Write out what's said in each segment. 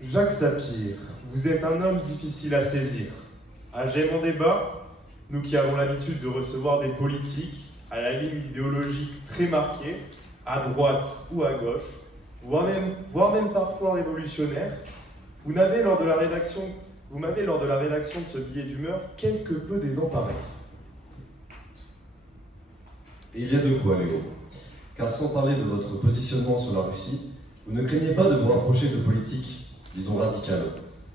Jacques Sapir, vous êtes un homme difficile à saisir. À J'aime en débat, nous qui avons l'habitude de recevoir des politiques à la ligne idéologique très marquée, à droite ou à gauche, voire même parfois révolutionnaire, vous m'avez lors de la rédaction de ce billet d'humeur quelque peu désemparé. Et il y a de quoi, Léo. Car sans parler de votre positionnement sur la Russie, vous ne craignez pas de vous rapprocher de politiques, disons radicales,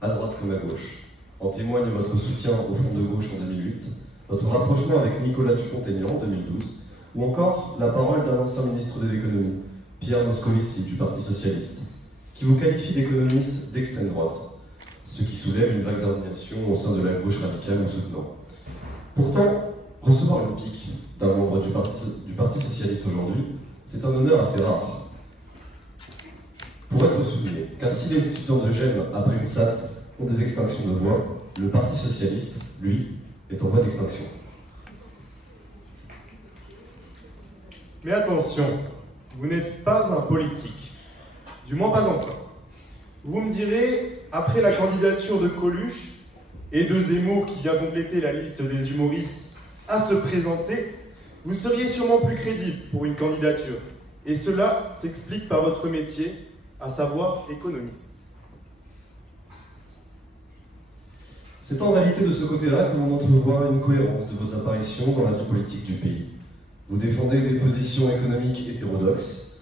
à droite comme à gauche. En témoigne votre soutien au Front de gauche en 2008, votre rapprochement avec Nicolas Dupont-Aignan en 2012, ou encore la parole d'un ancien ministre de l'économie, Pierre Moscovici du Parti socialiste, qui vous qualifie d'économiste d'extrême droite, ce qui soulève une vague d'indignation au sein de la gauche radicale vous soutenant. Pourtant, recevoir une pique d'un membre du Parti socialiste aujourd'hui, c'est un honneur assez rare. Pour être souligné, car si les étudiants de GEM après une SAT ont des extinctions de voix, le Parti socialiste, lui, est en voie d'extinction. Mais attention, vous n'êtes pas un politique, du moins pas encore. Vous me direz, après la candidature de Coluche et de Zemmour qui vient compléter la liste des humoristes à se présenter, vous seriez sûrement plus crédible pour une candidature. Et cela s'explique par votre métier, à savoir économiste. C'est en réalité de ce côté-là que l'on entrevoit une cohérence de vos apparitions dans la vie politique du pays. Vous défendez des positions économiques hétérodoxes.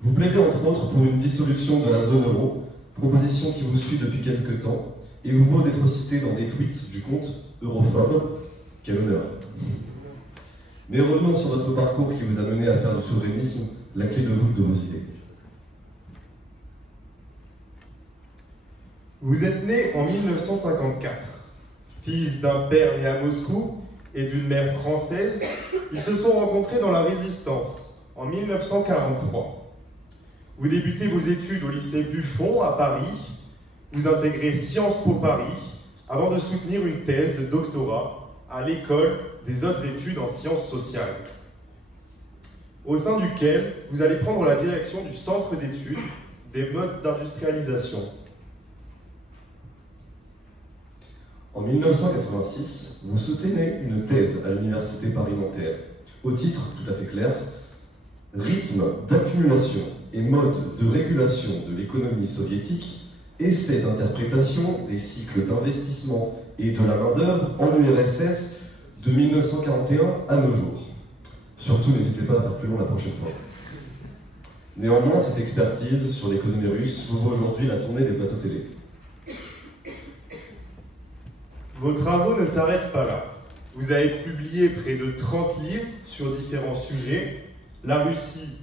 Vous plaidez entre autres pour une dissolution de la zone euro, proposition qui vous suit depuis quelque temps, et vous vaut d'être cité dans des tweets du compte europhobe. Quel honneur! Mais revenons sur votre parcours qui vous a mené à faire du souverainisme la clé de voûte de vos idées. Vous êtes né en 1954. Fils d'un père né à Moscou et d'une mère française, ils se sont rencontrés dans la Résistance en 1943. Vous débutez vos études au lycée Buffon à Paris, vous intégrez Sciences Po Paris avant de soutenir une thèse de doctorat à l'école des hautes études en sciences sociales, au sein duquel vous allez prendre la direction du centre d'études des modes d'industrialisation. En 1986, vous soutenez une thèse à l'Université Paris-Nanterre, au titre tout à fait clair, « Rythme d'accumulation et mode de régulation de l'économie soviétique, essai d'interprétation des cycles d'investissement et de la main-d'œuvre en URSS de 1941 à nos jours. » Surtout, n'hésitez pas à faire plus long la prochaine fois. Néanmoins, cette expertise sur l'économie russe vous vaut aujourd'hui la tournée des plateaux télé. Vos travaux ne s'arrêtent pas là. Vous avez publié près de 30 livres sur différents sujets, la Russie,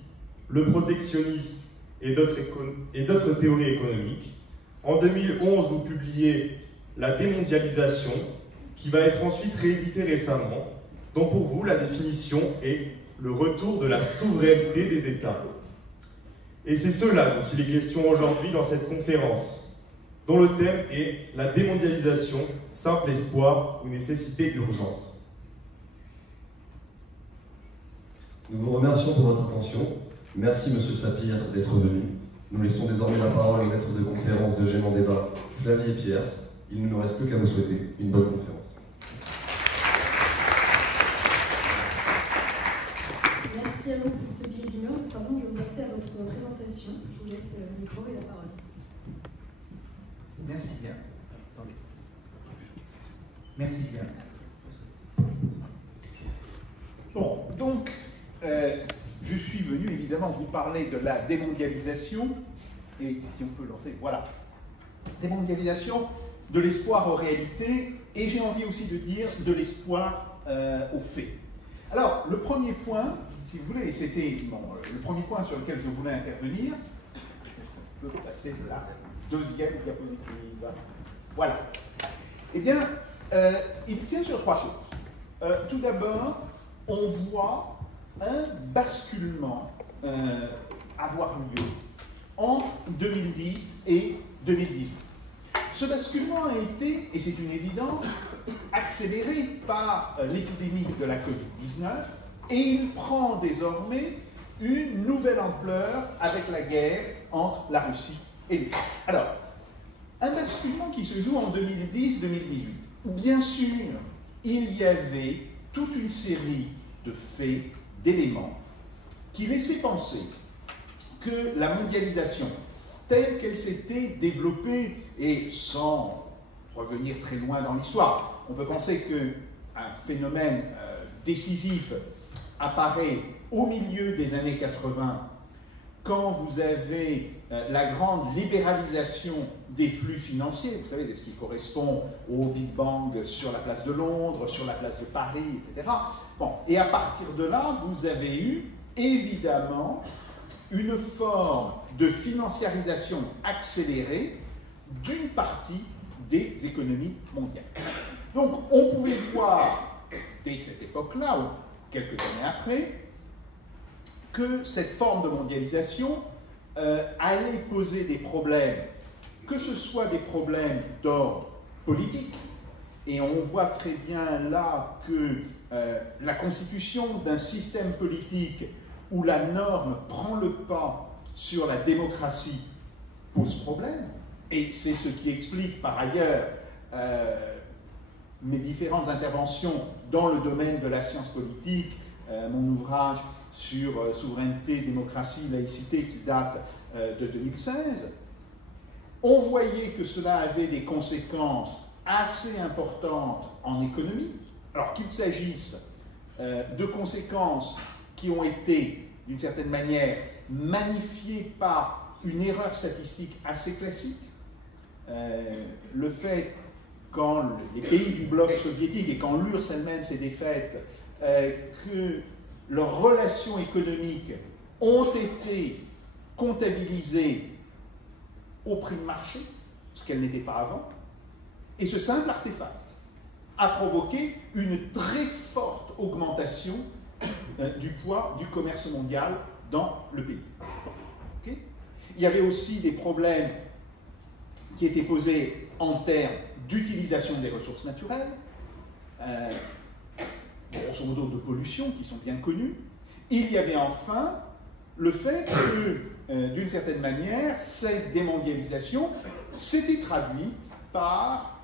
le protectionnisme et d'autres théories économiques. En 2011, vous publiez La démondialisation, qui va être ensuite rééditée récemment, dont pour vous, la définition est le retour de la souveraineté des États. Et c'est cela dont il est question aujourd'hui dans cette conférence, dont le thème est la démondialisation, simple espoir ou nécessité urgente. Nous vous remercions pour votre attention. Merci, Monsieur Sapir, d'être venu. Nous laissons désormais la parole aux maîtres de conférence de J'aime en débat, Flavie et Pierre. Il ne nous reste plus qu'à vous souhaiter une bonne conférence. Merci à vous pour ce billet d'humeur. Pardon, je vais passer à votre présentation. Je vous laisse le micro et la parole. Merci bien. Attendez. Merci bien. Bon, donc, je suis venu évidemment vous parler de la démondialisation, et si on peut lancer, voilà. Démondialisation, de l'espoir aux réalités, et j'ai envie aussi de dire de l'espoir aux faits. Alors, le premier point, si vous voulez, c'était le premier point sur lequel je voulais intervenir, je peux passer là. Deuxième diapositive. Voilà. Eh bien, il tient sur trois choses. Tout d'abord, on voit un basculement avoir lieu entre 2010 et 2018. Ce basculement a été, et c'est une évidence, accéléré par l'épidémie de la Covid-19 et il prend désormais une nouvelle ampleur avec la guerre entre la Russie et l'Ukraine. Alors, Un basculement qui se joue en 2010-2018. Bien sûr, il y avait toute une série de faits, d'éléments, qui laissaient penser que la mondialisation, telle qu'elle s'était développée, et sans revenir très loin dans l'histoire, on peut penser qu'un phénomène décisif apparaît au milieu des années 80, quand vous avez la grande libéralisation des flux financiers, vous savez, c'est ce qui correspond au Big Bang sur la place de Londres, sur la place de Paris, etc. Bon, et à partir de là, vous avez eu, évidemment, une forme de financiarisation accélérée d'une partie des économies mondiales. Donc, on pouvait voir, dès cette époque-là, ou quelques années après, que cette forme de mondialisation allait poser des problèmes, que ce soit des problèmes d'ordre politique, et on voit très bien là que la constitution d'un système politique où la norme prend le pas sur la démocratie pose problème, et c'est ce qui explique par ailleurs mes différentes interventions dans le domaine de la science politique, mon ouvrage sur souveraineté, démocratie, laïcité qui date de 2016, on voyait que cela avait des conséquences assez importantes en économie, alors qu'il s'agisse de conséquences qui ont été, d'une certaine manière, magnifiées par une erreur statistique assez classique. Le fait, quand les pays du bloc soviétique et quand l'URSS elle-même s'est défaite, que leurs relations économiques ont été comptabilisées au prix de marché, ce qu'elles n'étaient pas avant, et ce simple artefact a provoqué une très forte augmentation du poids du commerce mondial dans le pays. Okay? Il y avait aussi des problèmes qui étaient posés en termes d'utilisation des ressources naturelles, grosso modo de pollution, qui sont bien connus. Il y avait enfin le fait que, d'une certaine manière, cette démondialisation s'était traduite par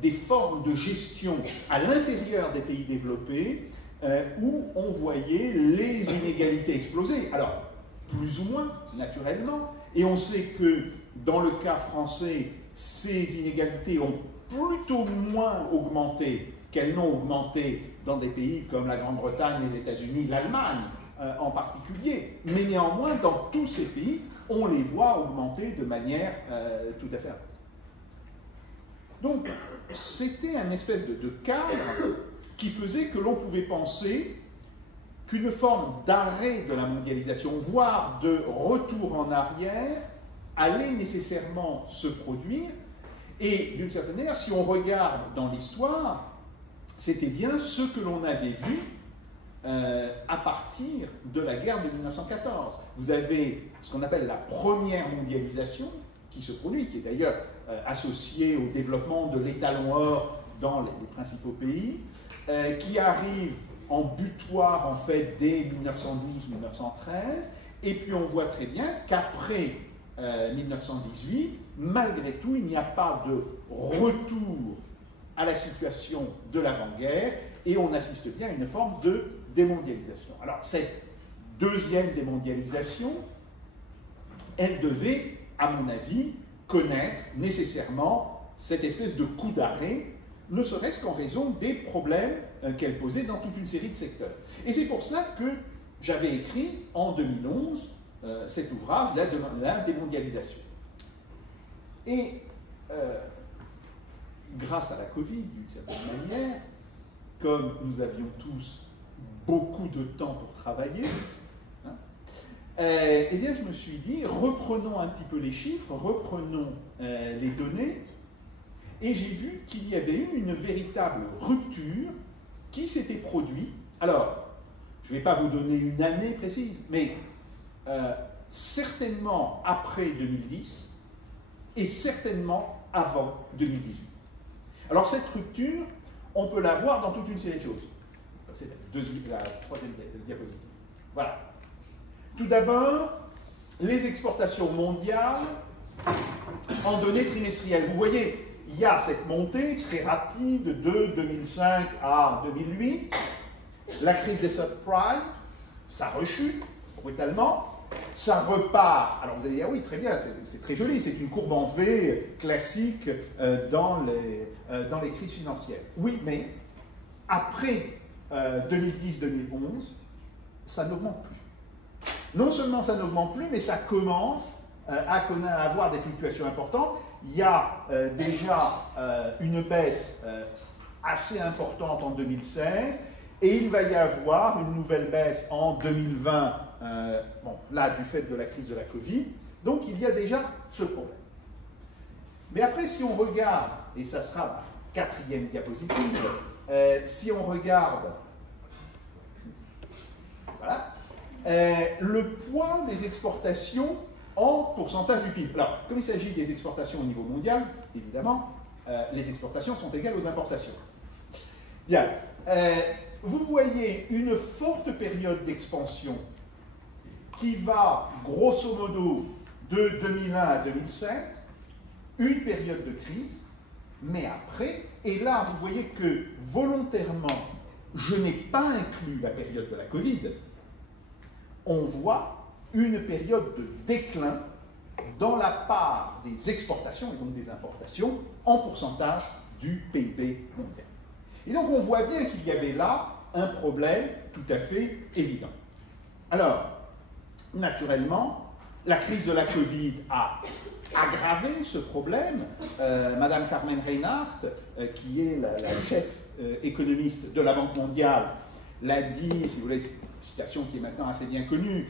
des formes de gestion à l'intérieur des pays développés où on voyait les inégalités exploser. Alors, plus ou moins, naturellement, et on sait que dans le cas français, ces inégalités ont plutôt moins augmenté qu'elles n'ont augmenté dans des pays comme la Grande-Bretagne, les États-Unis, l'Allemagne en particulier. Mais néanmoins, dans tous ces pays, on les voit augmenter de manière tout à fait importante. Donc, c'était un espèce de cadre qui faisait que l'on pouvait penser qu'une forme d'arrêt de la mondialisation, voire de retour en arrière, allait nécessairement se produire. Et d'une certaine manière, si on regarde dans l'histoire, c'était bien ce que l'on avait vu à partir de la guerre de 1914. Vous avez ce qu'on appelle la première mondialisation qui se produit, qui est d'ailleurs associée au développement de l'étalon or dans les principaux pays, qui arrive en butoir en fait dès 1912-1913, et puis on voit très bien qu'après 1918, malgré tout, il n'y a pas de retour à la situation de l'avant-guerre, et on assiste bien à une forme de démondialisation. Alors, cette deuxième démondialisation, elle devait, à mon avis, connaître nécessairement cette espèce de coup d'arrêt, ne serait-ce qu'en raison des problèmes qu'elle posait dans toute une série de secteurs. Et c'est pour cela que j'avais écrit, en 2011, cet ouvrage, La démondialisation. Et grâce à la Covid, d'une certaine manière, comme nous avions tous beaucoup de temps pour travailler, eh bien je me suis dit, reprenons un petit peu les chiffres, reprenons les données, et j'ai vu qu'il y avait eu une véritable rupture qui s'était produite. Alors, je ne vais pas vous donner une année précise, mais certainement après 2010 et certainement avant 2018. Alors cette rupture, on peut la voir dans toute une série de choses. C'est la troisième diapositive. Voilà. Tout d'abord, les exportations mondiales en données trimestrielles. Vous voyez, il y a cette montée très rapide de 2005 à 2008. La crise des subprimes, ça rechute brutalement. Ça repart. Alors vous allez dire, oui, très bien, c'est très joli, c'est une courbe en V classique dans les crises financières. Oui, mais après 2010-2011, ça n'augmente plus. Non seulement ça n'augmente plus, mais ça commence à avoir des fluctuations importantes. Il y a déjà une baisse assez importante en 2016, et il va y avoir une nouvelle baisse en 2020, bon, là, du fait de la crise de la Covid. Donc, il y a déjà ce problème. Mais après, si on regarde, et ça sera la quatrième diapositive, si on regarde, voilà, le poids des exportations en pourcentage du PIB. Alors, comme il s'agit des exportations au niveau mondial, évidemment, les exportations sont égales aux importations. Bien. Vous voyez une forte période d'expansion qui va, grosso modo, de 2001 à 2007, une période de crise, mais après, et là, vous voyez que volontairement, je n'ai pas inclus la période de la Covid, on voit une période de déclin dans la part des exportations et donc des importations en pourcentage du PIB mondial. Et donc on voit bien qu'il y avait là un problème tout à fait évident. Alors, naturellement, la crise de la Covid a aggravé ce problème. Madame Carmen Reinhardt, qui est la chef économiste de la Banque mondiale, l'a dit, si vous voulez, citation qui est maintenant assez bien connue,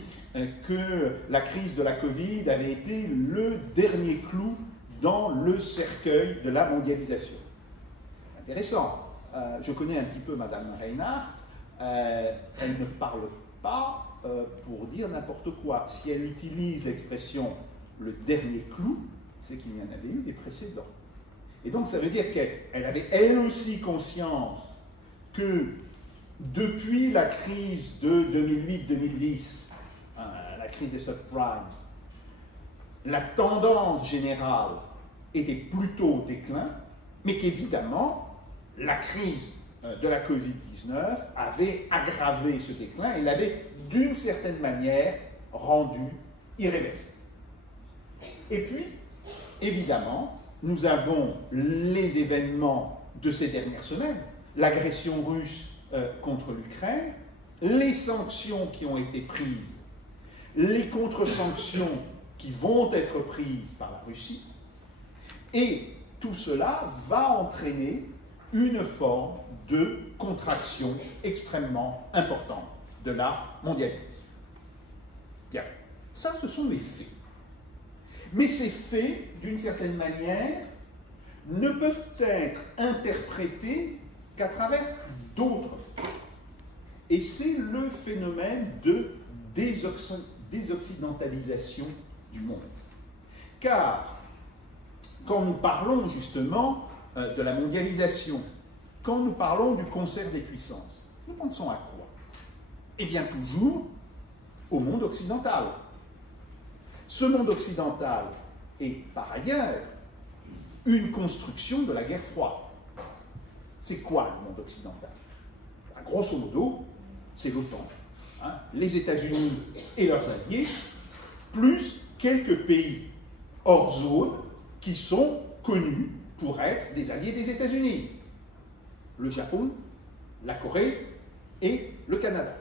que la crise de la Covid avait été le dernier clou dans le cercueil de la mondialisation. Intéressant. Je connais un petit peu Madame Reinhardt. Elle ne parle pas pour dire n'importe quoi. Si elle utilise l'expression « le dernier clou », c'est qu'il y en avait eu des précédents. Et donc ça veut dire qu'elle avait elle aussi conscience que depuis la crise de 2008-2010, la crise des subprimes, la tendance générale était plutôt au déclin, mais qu'évidemment, la crise de la Covid-19 avait aggravé ce déclin et l'avait d'une certaine manière rendu irréversible. Et puis, évidemment, nous avons les événements de ces dernières semaines, l'agression russe contre l'Ukraine, les sanctions qui ont été prises, les contre-sanctions qui vont être prises par la Russie, et tout cela va entraîner une forme de contraction extrêmement importante de la mondialisation. Bien, ça, ce sont les faits. Mais ces faits, d'une certaine manière, ne peuvent être interprétés qu'à travers d'autres faits. Et c'est le phénomène de désoccidentalisation du monde. Car, quand nous parlons justement de la mondialisation, quand nous parlons du concert des puissances, nous pensons à quoi? Eh bien, toujours au monde occidental. Ce monde occidental est, par ailleurs, une construction de la guerre froide. C'est quoi le monde occidental? Grosso modo, c'est l'OTAN. Les États-Unis et leurs alliés, plus quelques pays hors zone qui sont connus pour être des alliés des États-Unis. Le Japon, la Corée et le Canada.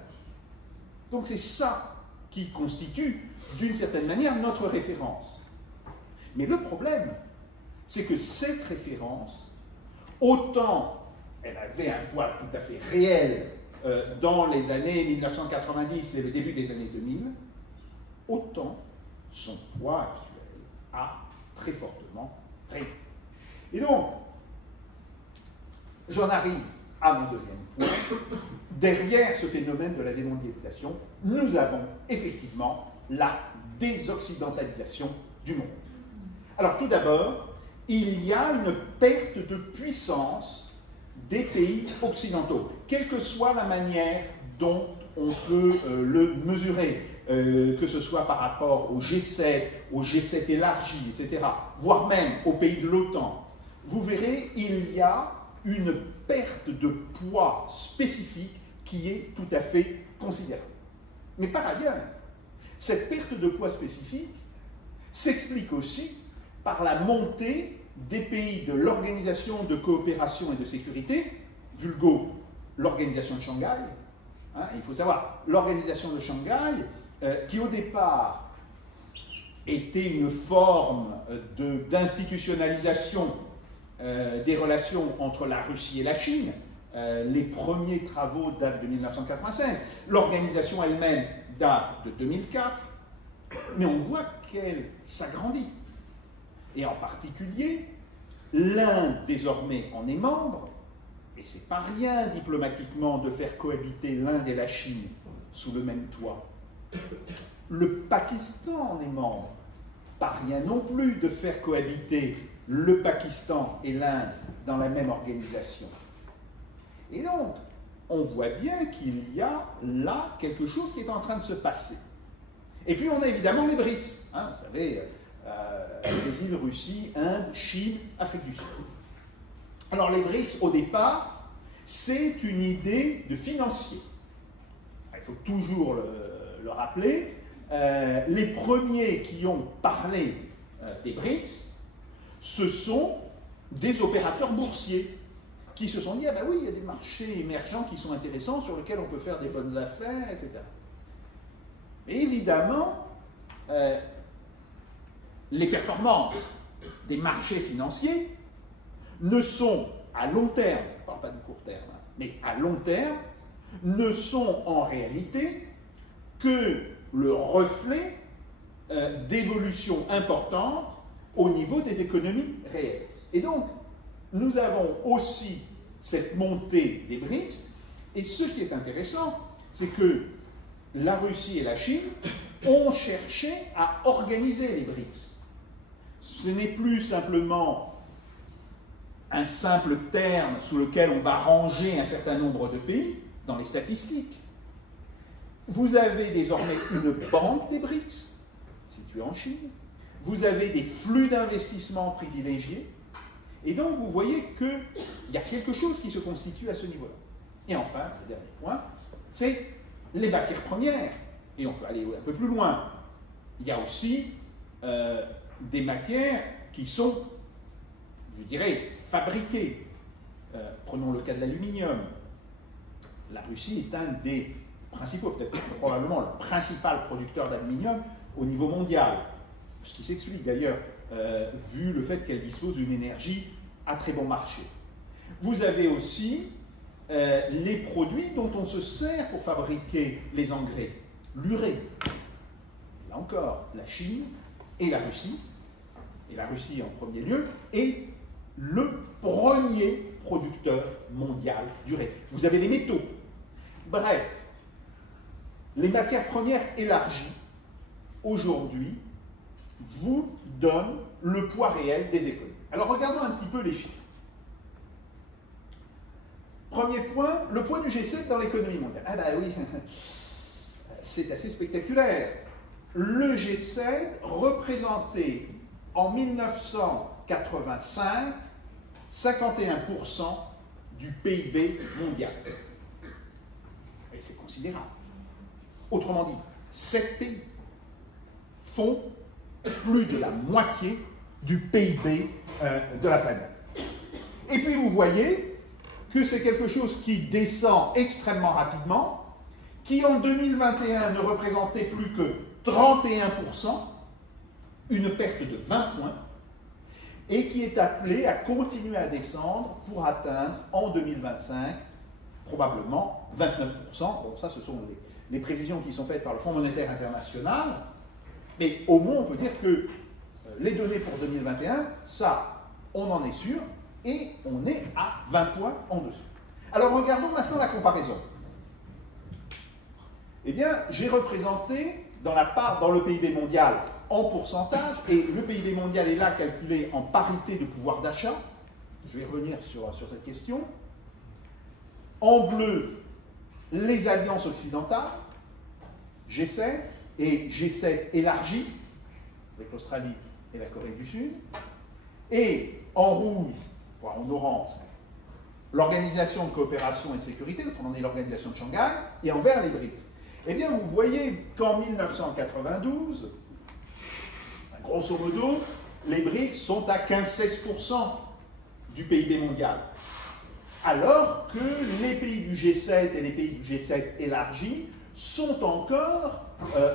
Donc c'est ça qui constitue, d'une certaine manière, notre référence. Mais le problème, c'est que cette référence, autant elle avait un poids tout à fait réel dans les années 1990 et le début des années 2000, autant son poids actuel a très fortement réduit. Et donc, j'en arrive à mon deuxième point. Derrière ce phénomène de la démondialisation, nous avons effectivement la désoccidentalisation du monde. Alors tout d'abord, il y a une perte de puissance des pays occidentaux, quelle que soit la manière dont on peut le mesurer. que ce soit par rapport au G7, au G7 élargi, etc., voire même aux pays de l'OTAN, vous verrez, il y a une perte de poids spécifique qui est tout à fait considérable. Mais par ailleurs, cette perte de poids spécifique s'explique aussi par la montée des pays de l'Organisation de coopération et de sécurité, vulgo l'Organisation de Shanghai. Il faut savoir, l'Organisation de Shanghai, qui au départ était une forme d'institutionnalisation des relations entre la Russie et la Chine. Les premiers travaux datent de 1996. L'organisation elle-même date de 2004. Mais on voit qu'elle s'agrandit. Et en particulier, l'Inde désormais en est membre. Et c'est pas rien diplomatiquement de faire cohabiter l'Inde et la Chine sous le même toit. Le Pakistan en est membre. Pas rien non plus de faire cohabiter le Pakistan et l'Inde dans la même organisation. Et donc, on voit bien qu'il y a là quelque chose qui est en train de se passer. Et puis on a évidemment les BRICS. Vous savez, Brésil, Russie, Inde, Chine, Afrique du Sud. Alors les BRICS, au départ, c'est une idée de financier. Il faut toujours le rappeler. Les premiers qui ont parlé des BRICS, ce sont des opérateurs boursiers qui se sont dit, ah ben oui, il y a des marchés émergents qui sont intéressants, sur lesquels on peut faire des bonnes affaires, etc. Et évidemment, les performances des marchés financiers ne sont, à long terme, je ne parle pas du court terme, mais à long terme, ne sont en réalité que le reflet d'évolutions importantes au niveau des économies réelles. Et donc, nous avons aussi cette montée des BRICS, et ce qui est intéressant, c'est que la Russie et la Chine ont cherché à organiser les BRICS. Ce n'est plus simplement un simple terme sous lequel on va ranger un certain nombre de pays dans les statistiques. Vous avez désormais une banque des BRICS, située en Chine. Vous avez des flux d'investissement privilégiés. Et donc, vous voyez qu'il y a quelque chose qui se constitue à ce niveau-là. Et enfin, le dernier point, c'est les matières premières. Et on peut aller un peu plus loin. Il y a aussi des matières qui sont, je dirais, fabriquées. Prenons le cas de l'aluminium. La Russie est un des principaux, peut-être probablement le principal producteur d'aluminium au niveau mondial. Ce qui s'explique d'ailleurs, vu le fait qu'elle dispose d'une énergie à très bon marché. Vous avez aussi les produits dont on se sert pour fabriquer les engrais. L'urée. Là encore, la Chine et la Russie en premier lieu, est le premier producteur mondial d'urée. Vous avez les métaux. Bref, les matières premières élargies, aujourd'hui, vous donnent le poids réel des économies. Alors regardons un petit peu les chiffres. Premier point, le poids du G7 dans l'économie mondiale. Ah bah oui, c'est assez spectaculaire. Le G7 représentait en 1985 51% du PIB mondial. Et c'est considérable. Autrement dit, 7 pays font plus de la moitié du PIB de la planète. Et puis vous voyez que c'est quelque chose qui descend extrêmement rapidement, qui en 2021 ne représentait plus que 31%, une perte de 20 points, et qui est appelé à continuer à descendre pour atteindre en 2025 probablement 29%. Bon, ça, ce sont les prévisions qui sont faites par le Fonds monétaire international, mais au moins on peut dire que les données pour 2021, ça, on en est sûr, et on est à 20 points en dessous. Alors regardons maintenant la comparaison. Eh bien, j'ai représenté dans la part dans le PIB mondial en pourcentage, et le PIB mondial est là calculé en parité de pouvoir d'achat. Je vais revenir sur cette question. En bleu, les alliances occidentales, G7, et G7 élargi, avec l'Australie et la Corée du Sud, et en rouge, voire en orange, l'Organisation de coopération et de sécurité, autrement dit l'Organisation de Shanghai, et en vert les BRICS. Eh bien, vous voyez qu'en 1992, grosso modo, les BRICS sont à 15-16% du PIB mondial. Alors que les pays du G7 et les pays du G7 élargi sont encore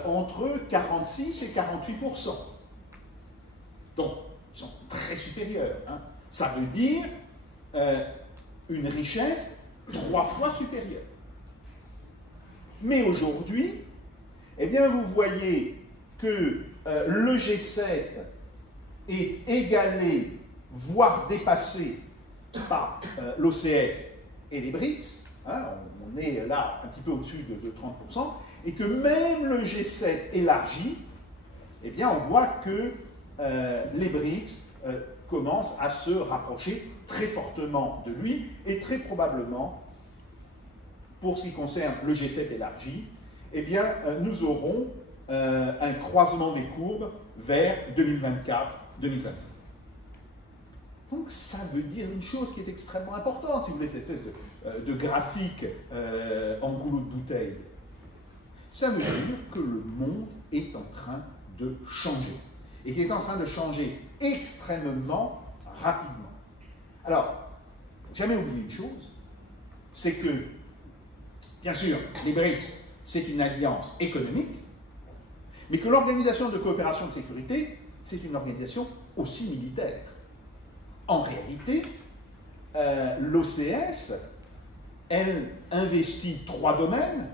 entre 46 et 48%. Donc, ils sont très supérieurs. Hein. Ça veut dire une richesse 3 fois supérieure. Mais aujourd'hui, eh bien, vous voyez que le G7 est égalé, voire dépassé par l'OCS et les BRICS, hein, on est là un petit peu au-dessus de 30%, et que même le G7 élargi, eh bien on voit que les BRICS commencent à se rapprocher très fortement de lui, et très probablement, pour ce qui concerne le G7 élargi, eh bien nous aurons un croisement des courbes vers 2024-2025. Donc ça veut dire une chose qui est extrêmement importante, si vous voulez, cette espèce de graphique en goulot de bouteille. Ça veut dire que le monde est en train de changer. Et qu'il est en train de changer extrêmement rapidement. Alors, jamais oublier une chose, c'est que, bien sûr, les BRICS, c'est une alliance économique, mais que l'Organisation de coopération et de sécurité, c'est une organisation aussi militaire. En réalité, l'OCS, elle investit 3 domaines.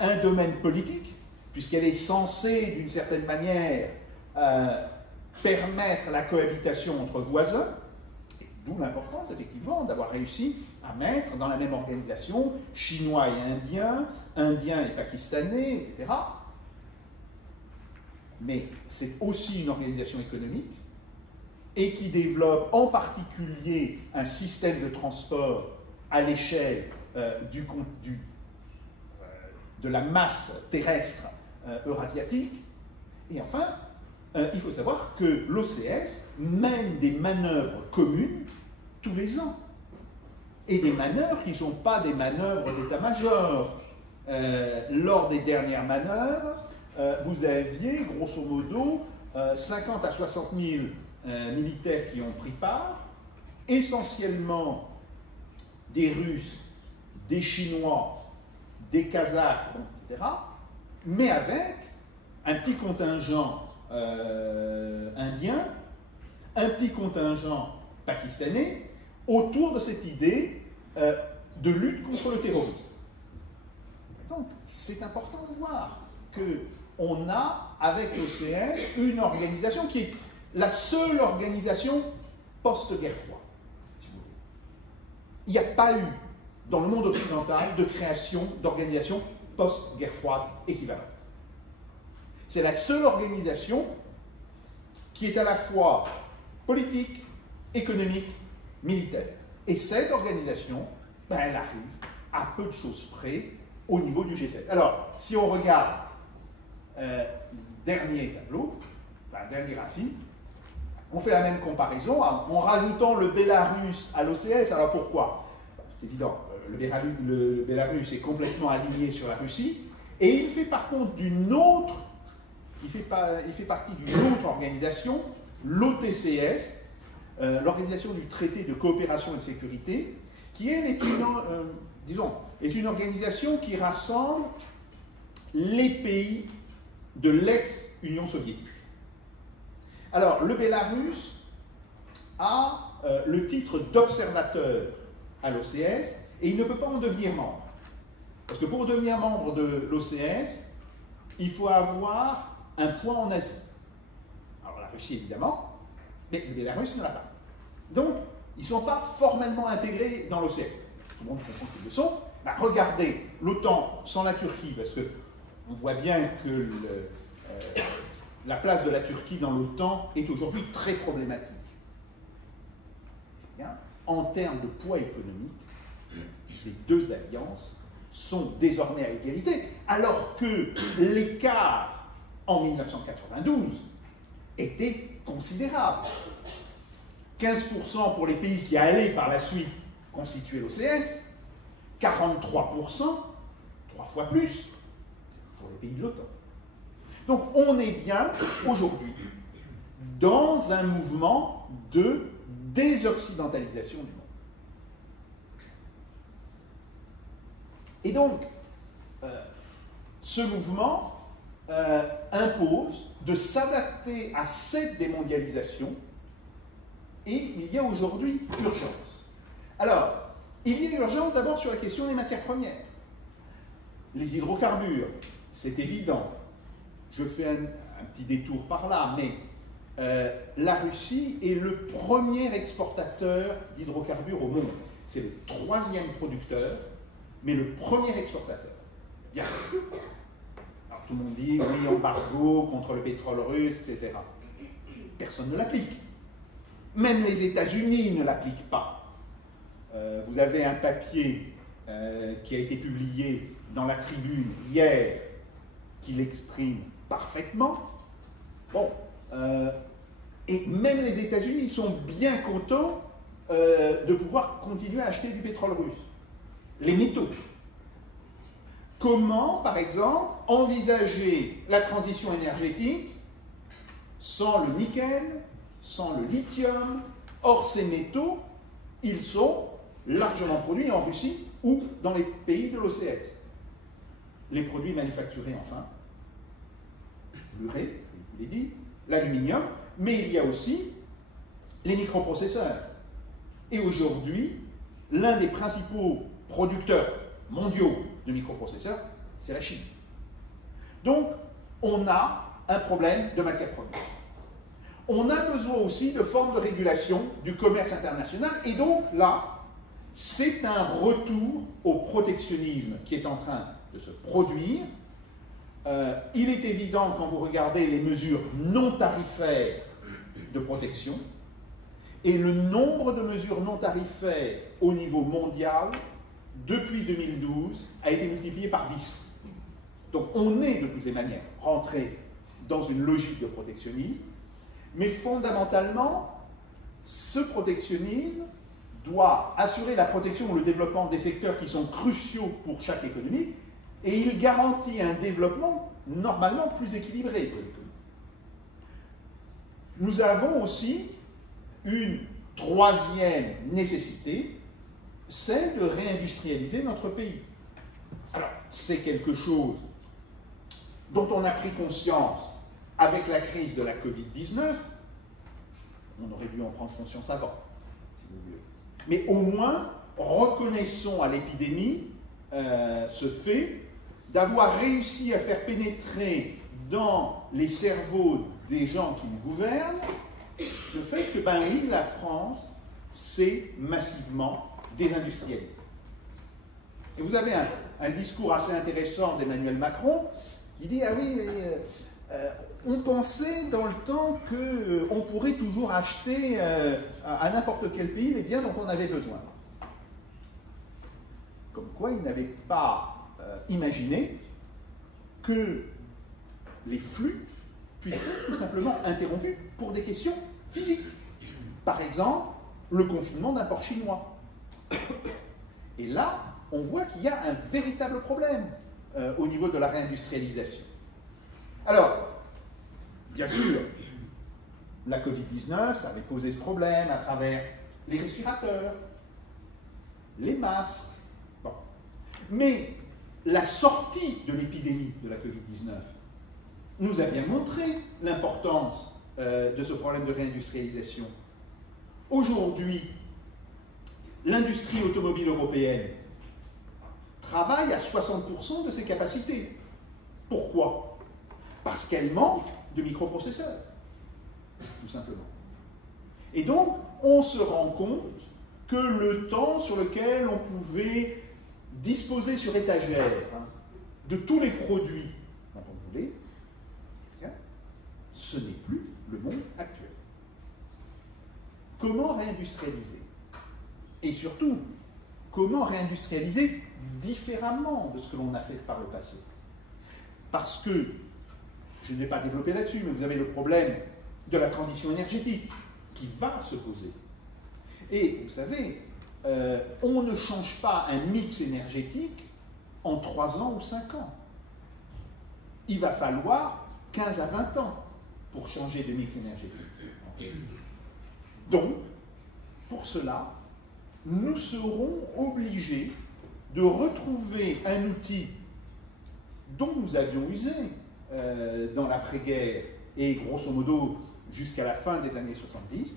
Un domaine politique, puisqu'elle est censée, d'une certaine manière, permettre la cohabitation entre voisins, d'où l'importance, effectivement, d'avoir réussi à mettre dans la même organisation Chinois et Indiens, Indiens et Pakistanais, etc. Mais c'est aussi une organisation économique, et qui développe en particulier un système de transport à l'échelle de la masse terrestre eurasiatique. Et enfin, il faut savoir que l'OCS mène des manœuvres communes tous les ans. Et des manœuvres qui ne sont pas des manœuvres d'état-major. Lors des dernières manœuvres, vous aviez, grosso modo, 50 à 60 000 militaires qui ont pris part, essentiellement des Russes, des Chinois, des Kazakhs, etc., mais avec un petit contingent indien, un petit contingent pakistanais, autour de cette idée de lutte contre le terrorisme. Donc, c'est important de voir qu'on a, avec l'OCS, une organisation qui est la seule organisation post-guerre froide, si vous voulez. Il n'y a pas eu, dans le monde occidental, de création d'organisation post-guerre froide équivalente. C'est la seule organisation qui est à la fois politique, économique, militaire. Et cette organisation, ben, elle arrive à peu de choses près au niveau du G7. Alors, si on regarde le dernier tableau, enfin, dernier graphique, on fait la même comparaison en rajoutant le Bélarus à l'OCS. Alors pourquoi? C'est évident, le Bélarus est complètement aligné sur la Russie, et il fait par contre d'une autre, il fait partie d'une autre organisation, l'OTCS, l'Organisation du Traité de coopération et de sécurité, qui elle est une organisation qui rassemble les pays de l'ex-Union soviétique. Alors, le Bélarus a le titre d'observateur à l'OCS, et il ne peut pas en devenir membre. Parce que pour devenir membre de l'OCS, il faut avoir un poids en Asie. Alors la Russie, évidemment, mais le Bélarus ne l'a pas. Donc, ils ne sont pas formellement intégrés dans l'OCS. Tout le monde comprend qu'ils le sont. Bah, regardez l'OTAN sans la Turquie, parce qu'on voit bien que la place de la Turquie dans l'OTAN est aujourd'hui très problématique. Eh bien, en termes de poids économique, ces deux alliances sont désormais à égalité, alors que l'écart en 1992 était considérable. 15% pour les pays qui allaient par la suite constituer l'OCS, 43%, 3 fois plus, pour les pays de l'OTAN. Donc on est bien aujourd'hui dans un mouvement de désoccidentalisation du monde. Et donc, ce mouvement impose de s'adapter à cette démondialisation, et il y a aujourd'hui urgence. Alors, il y a urgence d'abord sur la question des matières premières. Les hydrocarbures, c'est évident. Je fais un petit détour par là, mais la Russie est le premier exportateur d'hydrocarbures au monde. C'est le 3e producteur, mais le premier exportateur. Bien. Alors tout le monde dit, oui, embargo contre le pétrole russe, etc. Personne ne l'applique. Même les États-Unis ne l'appliquent pas. Vous avez un papier qui a été publié dans la Tribune hier qui l'exprime parfaitement. Bon, et même les États-Unis sont bien contents de pouvoir continuer à acheter du pétrole russe. Les métaux. Comment, par exemple, envisager la transition énergétique sans le nickel, sans le lithium? Or, ces métaux, ils sont largement produits en Russie ou dans les pays de l'OCS. Les produits manufacturés, enfin, l'urée, je vous l'ai dit, l'aluminium, mais il y a aussi les microprocesseurs. Et aujourd'hui, l'un des principaux producteurs mondiaux de microprocesseurs, c'est la Chine. Donc, on a un problème de matières premières. On a besoin aussi de formes de régulation du commerce international, et donc là, c'est un retour au protectionnisme qui est en train de se produire. Il est évident, quand vous regardez les mesures non tarifaires de protection, et le nombre de mesures non tarifaires au niveau mondial, depuis 2012, a été multiplié par 10. Donc on est de toutes les manières rentré dans une logique de protectionnisme, mais fondamentalement, ce protectionnisme doit assurer la protection ou le développement des secteurs qui sont cruciaux pour chaque économie, et il garantit un développement normalement plus équilibré que l'économie. Nous avons aussi une troisième nécessité, celle de réindustrialiser notre pays. Alors, c'est quelque chose dont on a pris conscience avec la crise de la Covid-19. On aurait dû en prendre conscience avant, si vous voulez. Mais au moins, reconnaissons à l'épidémie ce fait d'avoir réussi à faire pénétrer dans les cerveaux des gens qui nous gouvernent le fait que, ben oui, la France s'est massivement désindustrialisée. Et vous avez un discours assez intéressant d'Emmanuel Macron qui dit « Ah oui, mais on pensait dans le temps qu'on pourrait toujours acheter à n'importe quel pays les biens dont on avait besoin. » Comme quoi, il n'avait pas imaginé que les flux puissent être tout simplement interrompus pour des questions physiques. Par exemple, le confinement d'un port chinois. Et là, on voit qu'il y a un véritable problème au niveau de la réindustrialisation. Alors, bien sûr, la Covid-19, ça avait posé ce problème à travers les respirateurs, les masques. Bon. Mais la sortie de l'épidémie de la Covid-19 nous a bien montré l'importance de ce problème de réindustrialisation. Aujourd'hui, l'industrie automobile européenne travaille à 60% de ses capacités. Pourquoi? Parce qu'elle manque de microprocesseurs, tout simplement. Et donc, on se rend compte que le temps sur lequel on pouvait disposer sur étagère de tous les produits dont on voulait, ce n'est plus le monde actuel. Comment réindustrialiser? Et surtout, comment réindustrialiser différemment de ce que l'on a fait par le passé? Parce que je ne vais pas développer là-dessus, mais vous avez le problème de la transition énergétique qui va se poser. Et vous savez, on ne change pas un mix énergétique en 3 ans ou 5 ans. Il va falloir 15 à 20 ans pour changer de mix énergétique. Donc, pour cela, nous serons obligés de retrouver un outil dont nous avions usé dans l'après-guerre et grosso modo jusqu'à la fin des années 70,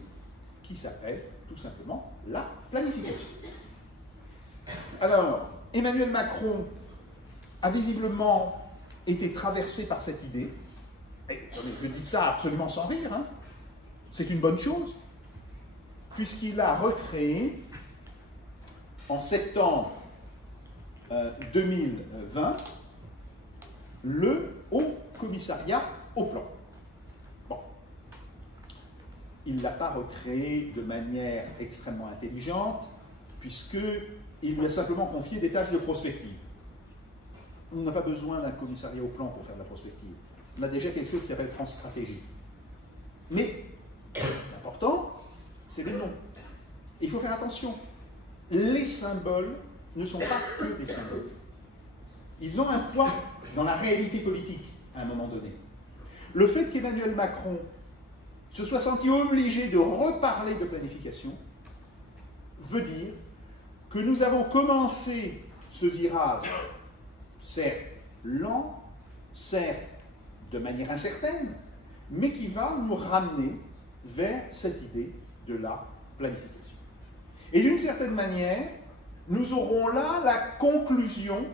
qui s'appelle tout simplement la planification. Alors, Emmanuel Macron a visiblement été traversé par cette idée. Et, je dis ça absolument sans rire, hein. C'est une bonne chose, puisqu'il a recréé en septembre 2020 le Haut Commissariat au Plan. Bon. Il ne l'a pas recréé de manière extrêmement intelligente, puisqu'il lui a simplement confié des tâches de prospective. On n'a pas besoin d'un commissariat au plan pour faire de la prospective. On a déjà quelque chose qui s'appelle France Stratégie. Mais, l'important, c'est le nom. Il faut faire attention. Les symboles ne sont pas que des symboles. Ils ont un poids dans la réalité politique, à un moment donné. Le fait qu'Emmanuel Macron se soit senti obligé de reparler de planification veut dire que nous avons commencé ce virage, certes lent, certes de manière incertaine, mais qui va nous ramener vers cette idée de la planification. Et d'une certaine manière, nous aurons là la conclusion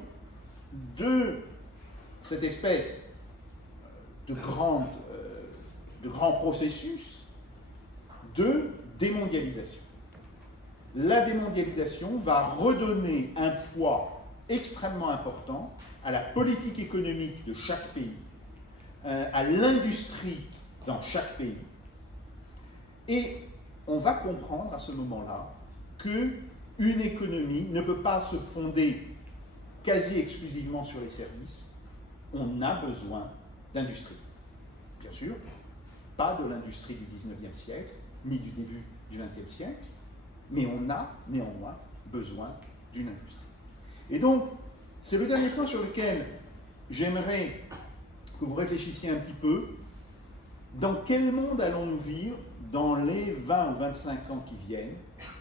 de cette espèce de grand processus de démondialisation. La démondialisation va redonner un poids extrêmement important à la politique économique de chaque pays, à l'industrie dans chaque pays. Et on va comprendre à ce moment-là qu'une économie ne peut pas se fonder quasi exclusivement sur les services. On a besoin d'industrie. Bien sûr, pas de l'industrie du 19e siècle, ni du début du 20e siècle, mais on a néanmoins besoin d'une industrie. Et donc, c'est le dernier point sur lequel j'aimerais que vous réfléchissiez un petit peu. Dans quel monde allons-nous vivre dans les 20 ou 25 ans qui viennent?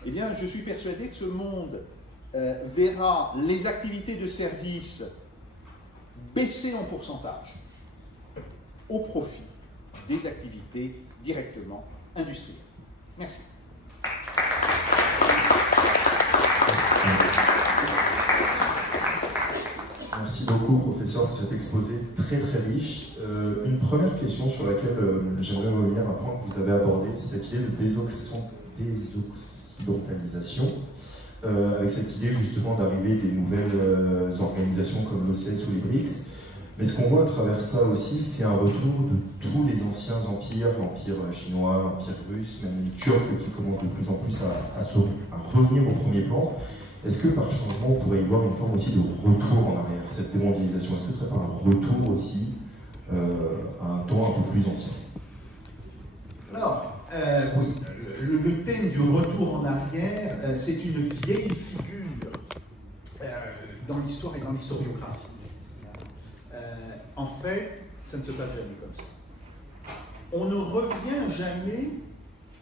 Eh bien, je suis persuadé que ce monde verra les activités de service baisser en pourcentage au profit des activités directement industrielles. Merci. Merci beaucoup, professeur, pour cet exposé très très riche. Une première question sur laquelle j'aimerais revenir à un point que vous avez abordé, c'est cette idée de désoccidentalisation, avec cette idée justement d'arrivée des nouvelles organisations comme l'OCS ou les BRICS. Mais ce qu'on voit à travers ça aussi, c'est un retour de tous les anciens empires, l'empire chinois, l'empire russe, même les Turcs qui commencent de plus en plus à revenir au premier plan. Est-ce que par changement, on pourrait y voir une forme aussi de retour en arrière, cette démondialisation? Est-ce que ça part un retour aussi à un temps un peu plus ancien? Alors, oui, le thème du retour en arrière, c'est une vieille figure dans l'histoire et dans l'historiographie. En fait, ça ne se passe jamais comme ça. On ne revient jamais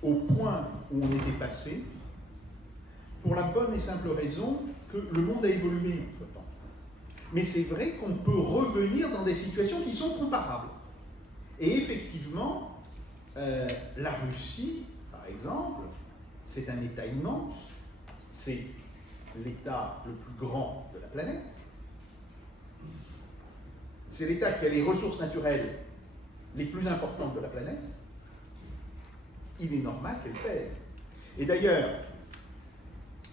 au point où on était passé, pour la bonne et simple raison que le monde a évolué entre-temps. Mais c'est vrai qu'on peut revenir dans des situations qui sont comparables. Et effectivement, la Russie, par exemple, c'est un État immense, c'est l'État le plus grand de la planète, c'est l'État qui a les ressources naturelles les plus importantes de la planète. Il est normal qu'elle pèse. Et d'ailleurs,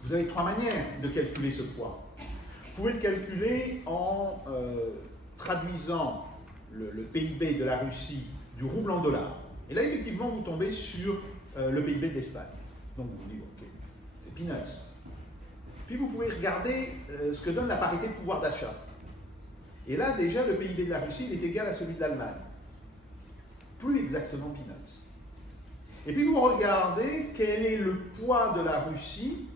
vous avez 3 manières de calculer ce poids. Vous pouvez le calculer en traduisant le PIB de la Russie du rouble en dollars. Et là, effectivement, vous tombez sur le PIB de l'Espagne. Donc vous vous dites, ok, c'est peanuts. Puis vous pouvez regarder ce que donne la parité de pouvoir d'achat. Et là, déjà, le PIB de la Russie il est égal à celui de l'Allemagne. plus exactement peanuts. Et puis vous regardez quel est le poids de la Russie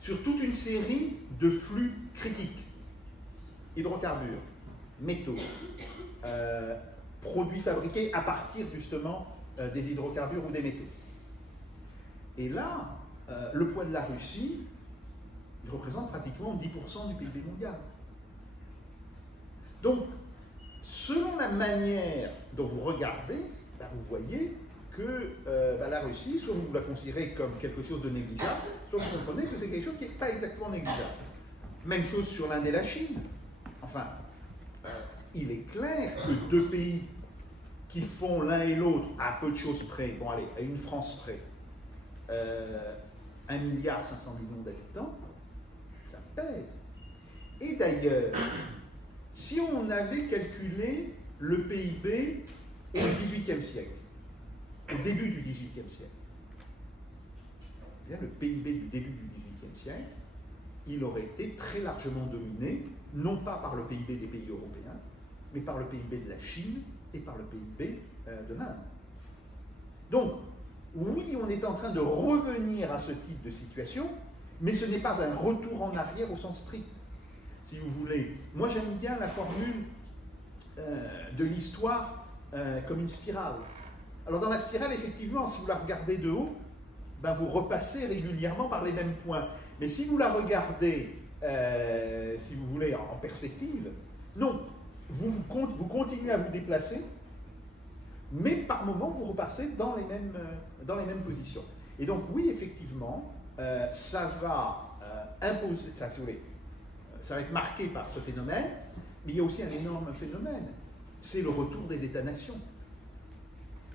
sur toute une série de flux critiques. Hydrocarbures, métaux, produits fabriqués à partir justement des hydrocarbures ou des métaux. Et là, le poids de la Russie, il représente pratiquement 10% du PIB mondial. Donc, selon la manière dont vous regardez, vous voyez que la Russie, soit vous la considérez comme quelque chose de négligeable, soit vous comprenez que c'est quelque chose qui n'est pas exactement négligeable. Même chose sur l'Inde et la Chine. Enfin, il est clair que deux pays qui font l'un et l'autre à peu de choses près, bon allez, à une France près, 1,5 milliard d'habitants, ça pèse. Et d'ailleurs, si on avait calculé le PIB au XVIIIe siècle, au début du XVIIIe siècle, le PIB du début du XVIIIe siècle, il aurait été très largement dominé, non pas par le PIB des pays européens, mais par le PIB de la Chine et par le PIB de l'Inde. Donc, oui, on est en train de revenir à ce type de situation, mais ce n'est pas un retour en arrière au sens strict, si vous voulez. Moi, j'aime bien la formule de l'histoire comme une spirale. Alors, dans la spirale, effectivement, si vous la regardez de haut, ben, vous repassez régulièrement par les mêmes points. Mais si vous la regardez, si vous voulez, en perspective, non, vous continuez à vous déplacer, mais par moments, vous repassez dans les mêmes positions. Et donc, oui, effectivement, ça va imposer, enfin, si vous voulez, ça va être marqué par ce phénomène, mais il y a aussi un énorme phénomène, c'est le retour des États-nations.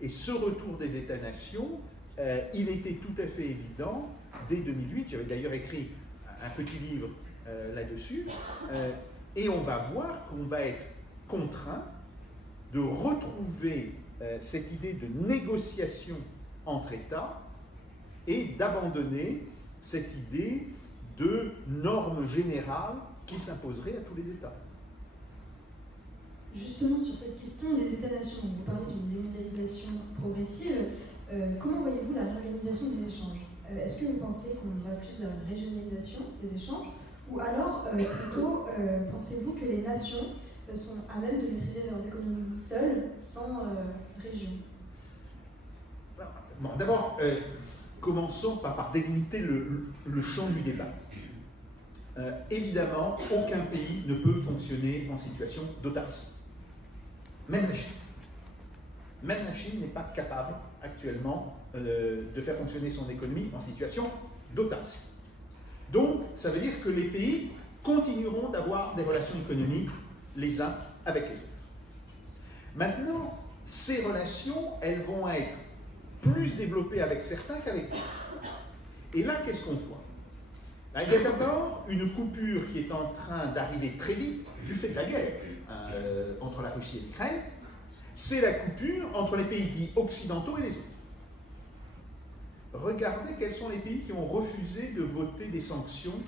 Et ce retour des États-nations, il était tout à fait évident dès 2008, j'avais d'ailleurs écrit un petit livre là-dessus, et on va voir qu'on va être contraint de retrouver cette idée de négociation entre États et d'abandonner cette idée de normes générales qui s'imposeraient à tous les États. Justement, sur cette question des États-nations, vous parlez d'une démondialisation progressive. Comment voyez-vous la réorganisation des échanges? Est-ce que vous pensez qu'on va plus vers une régionalisation des échanges? Ou alors, plutôt, pensez-vous que les nations sont à même de maîtriser leurs économies seules, sans région? Bon, d'abord, commençons par délimiter le champ du débat. Évidemment, aucun pays ne peut fonctionner en situation d'autarcie. Même la Chine. Même la Chine n'est pas capable actuellement de faire fonctionner son économie en situation d'autarcie. Donc, ça veut dire que les pays continueront d'avoir des relations économiques les uns avec les autres. Maintenant, ces relations, elles vont être plus développées avec certains qu'avec d'autres. Et là, qu'est-ce qu'on voit? Là, il y a d'abord une coupure qui est en train d'arriver très vite du fait de la guerre entre la Russie et l'Ukraine. C'est la coupure entre les pays dits occidentaux et les autres. Regardez quels sont les pays qui ont refusé de voter des sanctions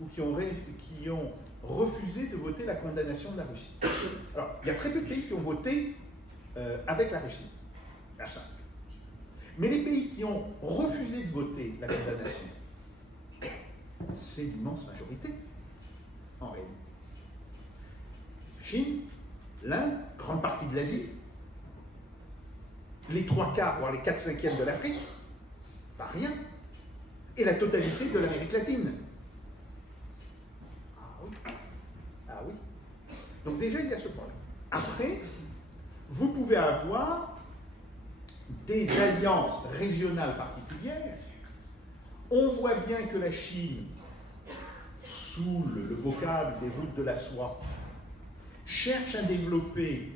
ou qui ont refusé de voter la condamnation de la Russie. Alors, il y a très peu de pays qui ont voté avec la Russie. Il y en a 5. Mais les pays qui ont refusé de voter la condamnation, c'est l'immense majorité, en réalité. La Chine, l'Inde, grande partie de l'Asie, les 3/4, voire les 4/5 de l'Afrique, pas rien, et la totalité de l'Amérique latine. Ah oui. Ah oui. Donc déjà, il y a ce problème. Après, vous pouvez avoir des alliances régionales particulières. On voit bien que la Chine, sous le vocable des routes de la soie, cherche à développer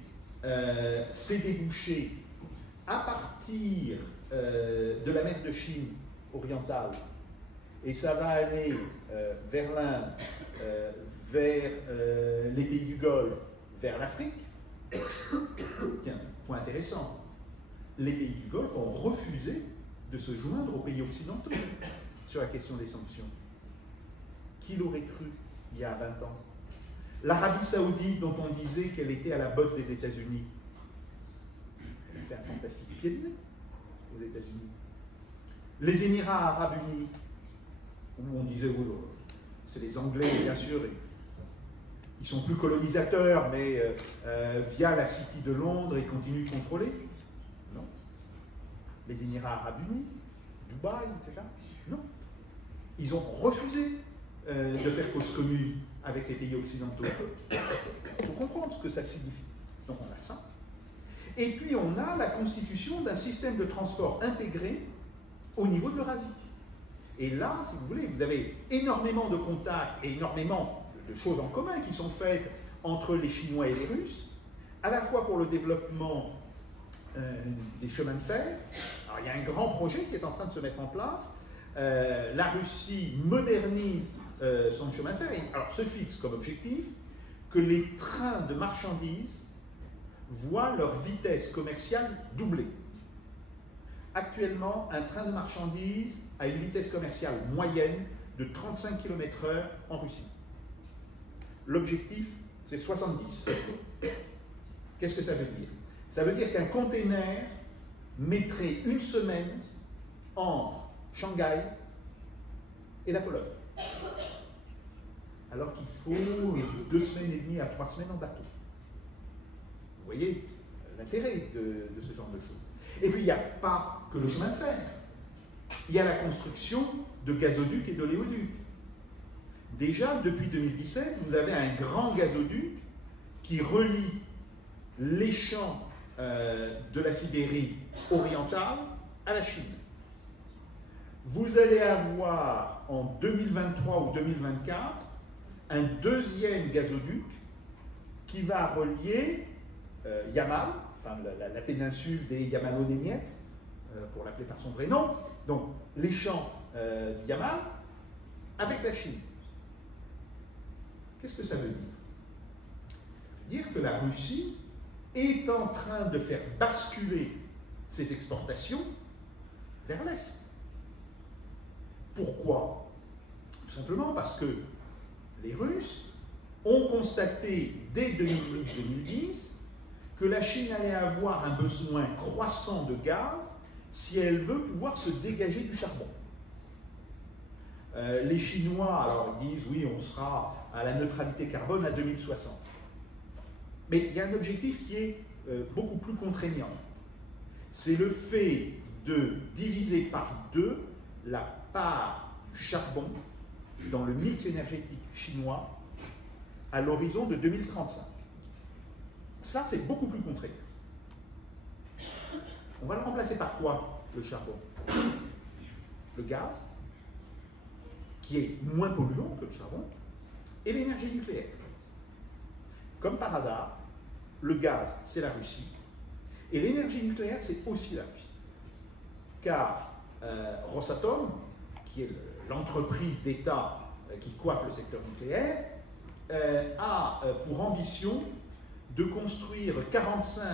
ses débouchés à partir de la mer de Chine orientale, et ça va aller vers l'Inde, vers les pays du Golfe, vers l'Afrique. Tiens, point intéressant, les pays du Golfe ont refusé de se joindre aux pays occidentaux sur la question des sanctions. Qui l'aurait cru il y a 20 ans? L'Arabie Saoudite, dont on disait qu'elle était à la botte des États-Unis, il fait un fantastique pied de nez aux États-Unis. Les Émirats Arabes Unis, où on disait, oui, c'est les Anglais, bien sûr, ils sont plus colonisateurs, mais via la City de Londres, ils continuent de contrôler. Non. Les Émirats Arabes Unis, Dubaï, etc. Non. Ils ont refusé de faire cause commune avec les pays occidentaux. Il faut comprendre ce que ça signifie. Donc on a ça. Et puis on a la constitution d'un système de transport intégré au niveau de l'Eurasie. Et là, si vous voulez, vous avez énormément de contacts et énormément de choses en commun qui sont faites entre les Chinois et les Russes, à la fois pour le développement des chemins de fer. Alors il y a un grand projet qui est en train de se mettre en place. La Russie modernise son chemin de fer et alors, se fixe comme objectif que les trains de marchandises voient leur vitesse commerciale doubler. Actuellement, un train de marchandises a une vitesse commerciale moyenne de 35 km/h en Russie. L'objectif, c'est 70. Qu'est-ce que ça veut dire? Ça veut dire qu'un container mettrait une semaine entre Shanghai et la Pologne. Alors qu'il faut 2 semaines et demie à 3 semaines en bateau. Vous voyez l'intérêt de ce genre de choses. Et puis il n'y a pas que le chemin de fer. Il y a la construction de gazoducs et d'oléoducs. Déjà, depuis 2017, vous avez un grand gazoduc qui relie les champs de la Sibérie orientale à la Chine. Vous allez avoir en 2023 ou 2024 un deuxième gazoduc qui va relier Yamal, enfin la péninsule des Yamalo-Némiec, pour l'appeler par son vrai nom, donc les champs du Yamal, avec la Chine. Qu'est-ce que ça veut dire? Ça veut dire que la Russie est en train de faire basculer ses exportations vers l'Est. Pourquoi? Tout simplement parce que les Russes ont constaté dès 2008-2010 que la Chine allait avoir un besoin croissant de gaz si elle veut pouvoir se dégager du charbon. Les Chinois, alors ils disent oui, on sera à la neutralité carbone à 2060. Mais il y a un objectif qui est beaucoup plus contraignant. C'est le fait de diviser par 2 la part du charbon dans le mix énergétique chinois à l'horizon de 2035. Ça, c'est beaucoup plus contraignant. On va le remplacer par quoi, le charbon? Le gaz, qui est moins polluant que le charbon, et l'énergie nucléaire. Comme par hasard, le gaz, c'est la Russie, et l'énergie nucléaire, c'est aussi la Russie. Car Rosatom, qui est l'entreprise d'État qui coiffe le secteur nucléaire, a pour ambition de construire 45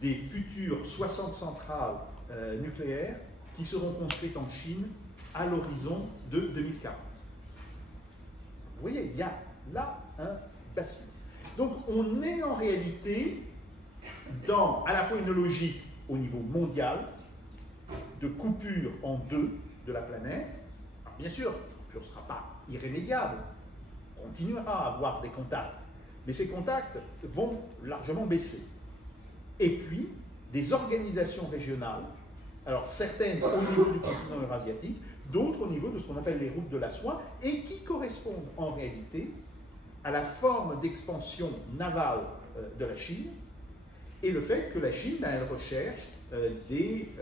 des futures 60 centrales nucléaires qui seront construites en Chine à l'horizon de 2040. Vous voyez, il y a là un basculement. Donc on est en réalité dans à la fois une logique au niveau mondial de coupure en 2 de la planète. Alors, bien sûr, la coupure ne sera pas irrémédiable. On continuera à avoir des contacts, mais ces contacts vont largement baisser. Et puis, des organisations régionales, alors certaines au niveau du continent eurasiatique, d'autres au niveau de ce qu'on appelle les routes de la soie, et qui correspondent en réalité à la forme d'expansion navale de la Chine, et le fait que la Chine, elle recherche des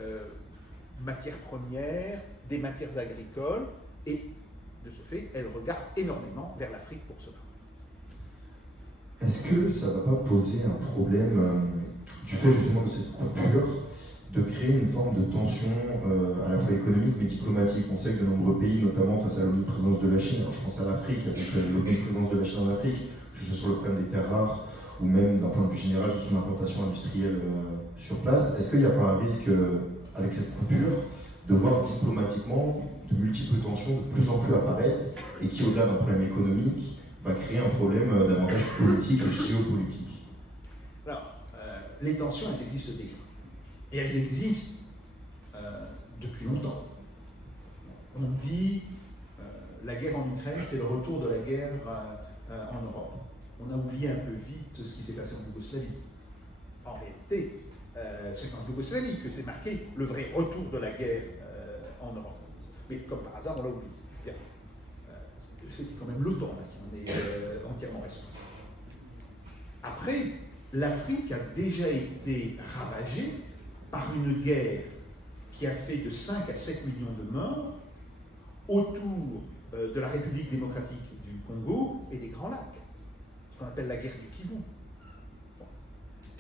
matières premières, des matières agricoles, et de ce fait, elle regarde énormément vers l'Afrique pour cela. Est-ce que ça ne va pas poser un problème du fait justement de cette coupure, de créer une forme de tension à la fois économique mais diplomatique? On sait que de nombreux pays, notamment face à l'omniprésence de la Chine, alors je pense à l'Afrique, avec l'omniprésence de la Chine en Afrique, que ce soit le problème des terres rares ou même d'un point de vue général de son implantation industrielle sur place, est-ce qu'il n'y a pas un risque avec cette coupure de voir diplomatiquement de multiples tensions de plus en plus apparaître et qui, au-delà d'un problème économique, va créer un problème davantage politique et géopolitique? Alors, les tensions, elles existent déjà. Et elles existent depuis longtemps. On dit la guerre en Ukraine, c'est le retour de la guerre en Europe. On a oublié un peu vite ce qui s'est passé en Yougoslavie. En réalité, c'est en Yougoslavie que s'est marqué le vrai retour de la guerre en Europe. Mais comme par hasard, on l'a oublié. Bien. C'était quand même l'OTAN qui en est entièrement responsable. Après, l'Afrique a déjà été ravagée par une guerre qui a fait de 5 à 7 millions de morts autour de la République démocratique du Congo et des Grands Lacs, ce qu'on appelle la guerre du Kivu. Bon.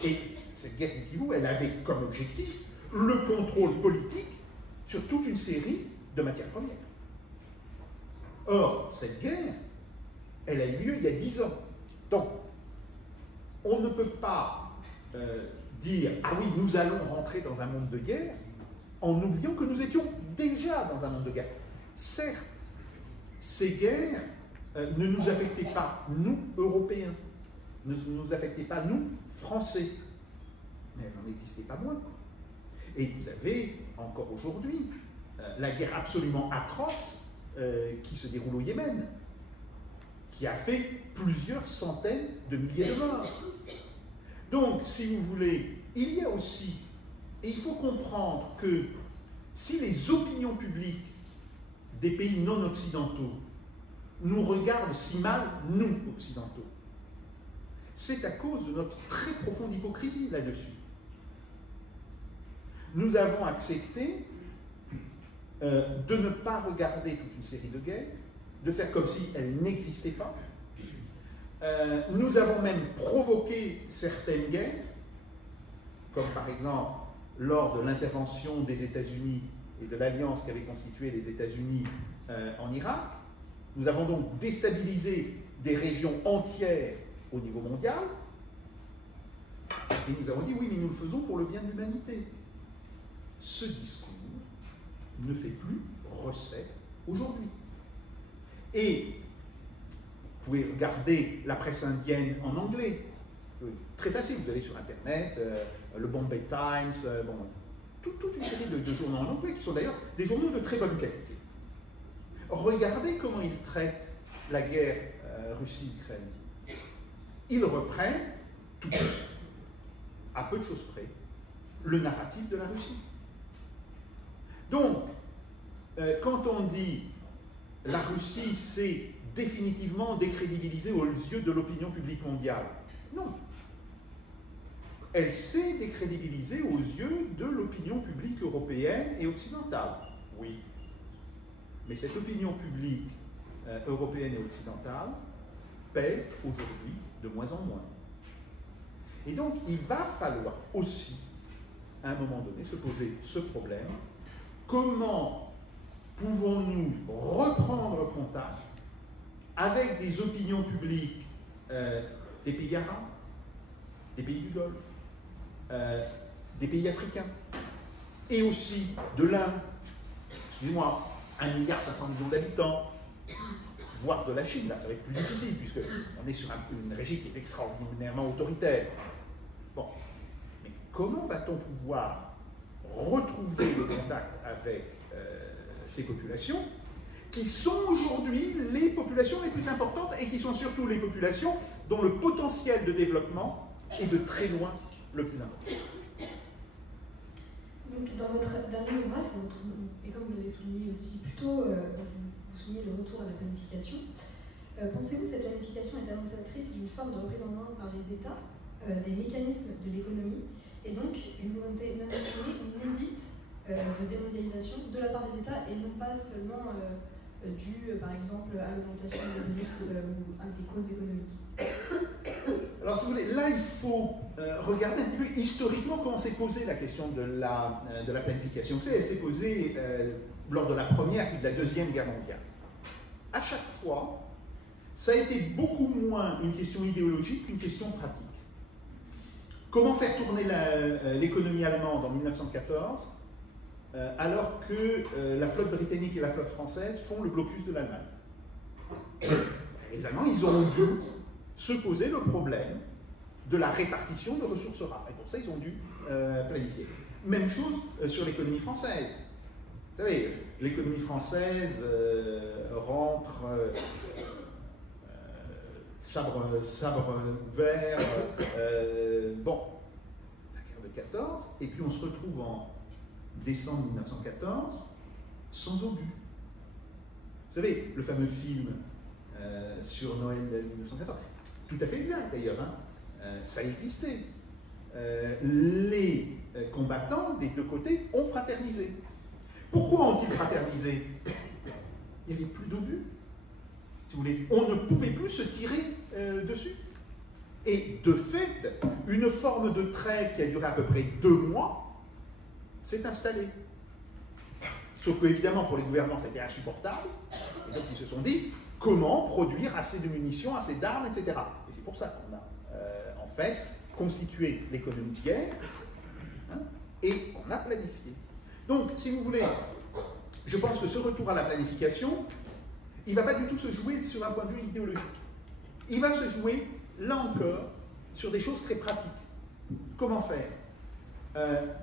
Et cette guerre du Kivu, elle avait comme objectif le contrôle politique sur toute une série de matières premières. Or, cette guerre, elle a eu lieu il y a 10 ans. Donc, on ne peut pas dire « Ah oui, nous allons rentrer dans un monde de guerre » en oubliant que nous étions déjà dans un monde de guerre. Certes, ces guerres ne nous affectaient pas, nous, Européens, ne nous affectaient pas, nous, Français, mais elles n'en existaient pas moins. Et vous avez, encore aujourd'hui, la guerre absolument atroce qui se déroule au Yémen, qui a fait plusieurs centaines de milliers de morts. Donc, si vous voulez, il y a aussi, et il faut comprendre que si les opinions publiques des pays non occidentaux nous regardent si mal, nous, occidentaux, c'est à cause de notre très profonde hypocrisie là-dessus. Nous avons accepté de ne pas regarder toute une série de guerres, de faire comme si elles n'existaient pas. Nous avons même provoqué certaines guerres, comme par exemple lors de l'intervention des États-Unis et de l'alliance qu'avaient constituée les États-Unis en Irak. Nous avons donc déstabilisé des régions entières au niveau mondial, et nous avons dit oui, mais nous le faisons pour le bien de l'humanité. Ce discours ne fait plus recette aujourd'hui. Et vous pouvez regarder la presse indienne en anglais. Très facile, vous allez sur Internet, le Bombay Times, bon, toute une série de journaux en anglais qui sont d'ailleurs des journaux de très bonne qualité. Regardez comment ils traitent la guerre Russie-Ukraine. Ils reprennent, tout à peu de choses près, le narratif de la Russie. Donc, quand on dit la Russie s'est définitivement décrédibilisée aux yeux de l'opinion publique mondiale, non. Elle s'est décrédibilisée aux yeux de l'opinion publique européenne et occidentale, oui. Mais cette opinion publique européenne et occidentale pèse aujourd'hui de moins en moins. Et donc, il va falloir aussi, à un moment donné, se poser ce problème. Comment pouvons-nous reprendre contact avec des opinions publiques des pays arabes, des pays du Golfe, des pays africains, et aussi de l'Inde, excusez-moi, 1,5 milliard d'habitants, voire de la Chine, là ça va être plus difficile, puisqu'on est sur une régie qui est extraordinairement autoritaire. Bon, mais comment va-t-on pouvoir retrouver le contact avec ces populations qui sont aujourd'hui les populations les plus importantes et qui sont surtout les populations dont le potentiel de développement est de très loin le plus important. Donc, dans votre dernier ouvrage, et comme vous l'avez souligné aussi plus tôt, vous soulignez le retour à la planification. Pensez-vous que cette planification est annonciatrice d'une forme de reprise en main par les États des mécanismes de l'économie et donc une volonté non assumée, non dite de démondialisation de la part des États et non pas seulement due, par exemple, à l'augmentation des BRICS ou à des causes économiques? Alors, si vous voulez, là, il faut regarder un petit peu historiquement comment s'est posée la question de la planification. Vous savez, elle s'est posée lors de la Première puis de la Deuxième Guerre mondiale. À chaque fois, ça a été beaucoup moins une question idéologique qu'une question pratique. Comment faire tourner l'économie allemande en 1914 alors que la flotte britannique et la flotte française font le blocus de l'Allemagne? Les Allemands, ils ont dû se poser le problème de la répartition de ressources rares. Et pour ça, ils ont dû planifier. Même chose sur l'économie française. Vous savez, l'économie française rentre sabre ouvert, bon, la guerre de 14, et puis on se retrouve en décembre 1914 sans obus. Vous savez, le fameux film sur Noël 1914, tout à fait exact d'ailleurs, hein, ça existait. Les combattants des deux côtés ont fraternisé. Pourquoi ont-ils fraternisé? Il n'y avait plus d'obus, si vous voulez. On ne pouvait plus se tirer dessus. Et de fait, une forme de trêve qui a duré à peu près 2 mois s'est installée. Sauf que, évidemment, pour les gouvernants, c'était insupportable. Et donc, ils se sont dit, comment produire assez de munitions, assez d'armes, etc. Et c'est pour ça qu'on a, en fait, constitué l'économie de guerre, hein, et on a planifié. Donc, si vous voulez, je pense que ce retour à la planification, il ne va pas du tout se jouer sur un point de vue idéologique. Il va se jouer, là encore, sur des choses très pratiques. Comment faire?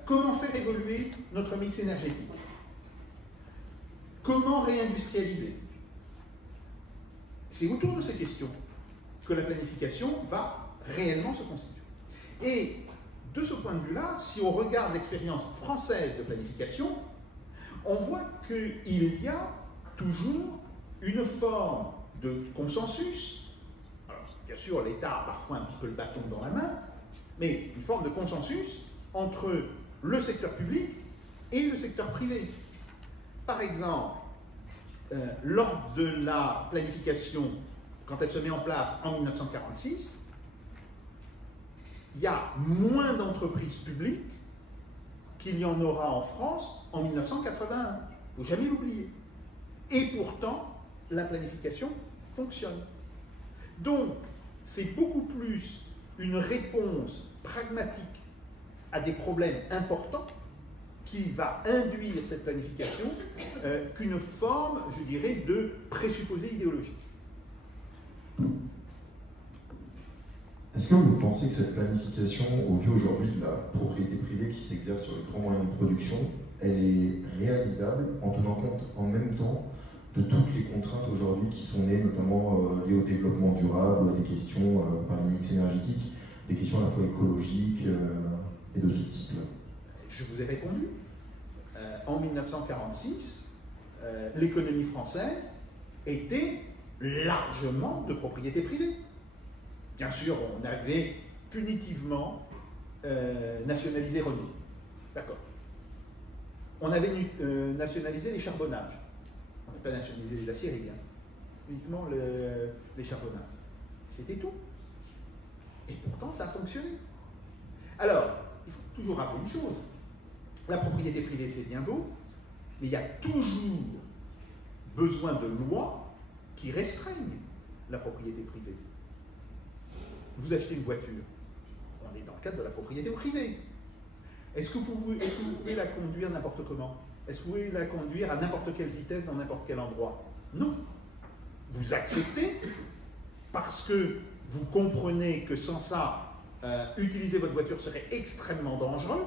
Comment faire évoluer notre mix énergétique? Comment réindustrialiser? C'est autour de ces questions que la planification va réellement se constituer. Et de ce point de vue-là, si on regarde l'expérience française de planification, on voit qu'il y a toujours une forme de consensus. Alors, bien sûr, l'État a parfois un petit peu le bâton dans la main, mais une forme de consensus entre le secteur public et le secteur privé. Par exemple, lors de la planification, quand elle se met en place en 1946, il y a moins d'entreprises publiques qu'il y en aura en France en 1981. Il ne faut jamais l'oublier. Et pourtant, la planification fonctionne. Donc, c'est beaucoup plus une réponse pragmatique à des problèmes importants qui va induire cette planification qu'une forme, je dirais, de présupposé idéologique. Est-ce que vous pensez que cette planification, au vu aujourd'hui de la propriété privée qui s'exerce sur les grands moyens de production, elle est réalisable en tenant compte en même temps de toutes les contraintes aujourd'hui qui sont nées, notamment liées au développement durable, des questions par le mix énergétique, des questions à la fois écologiques et de ce type-là? Je vous ai répondu. En 1946, l'économie française était largement de propriété privée. Bien sûr, on avait punitivement nationalisé Renault. D'accord. On avait nationalisé les charbonnages. On n'a pas nationalisé les aciéries, hein. Uniquement les charbonnages. C'était tout. Et pourtant, ça a fonctionné. Alors, il faut toujours rappeler une chose. La propriété privée, c'est bien beau, mais il y a toujours besoin de lois qui restreignent la propriété privée. Vous achetez une voiture, on est dans le cadre de la propriété privée. Est-ce que vous pouvez la conduire n'importe comment? Est-ce que vous pouvez la conduire à n'importe quelle vitesse dans n'importe quel endroit? Non. Vous acceptez parce que vous comprenez que sans ça, utiliser votre voiture serait extrêmement dangereux.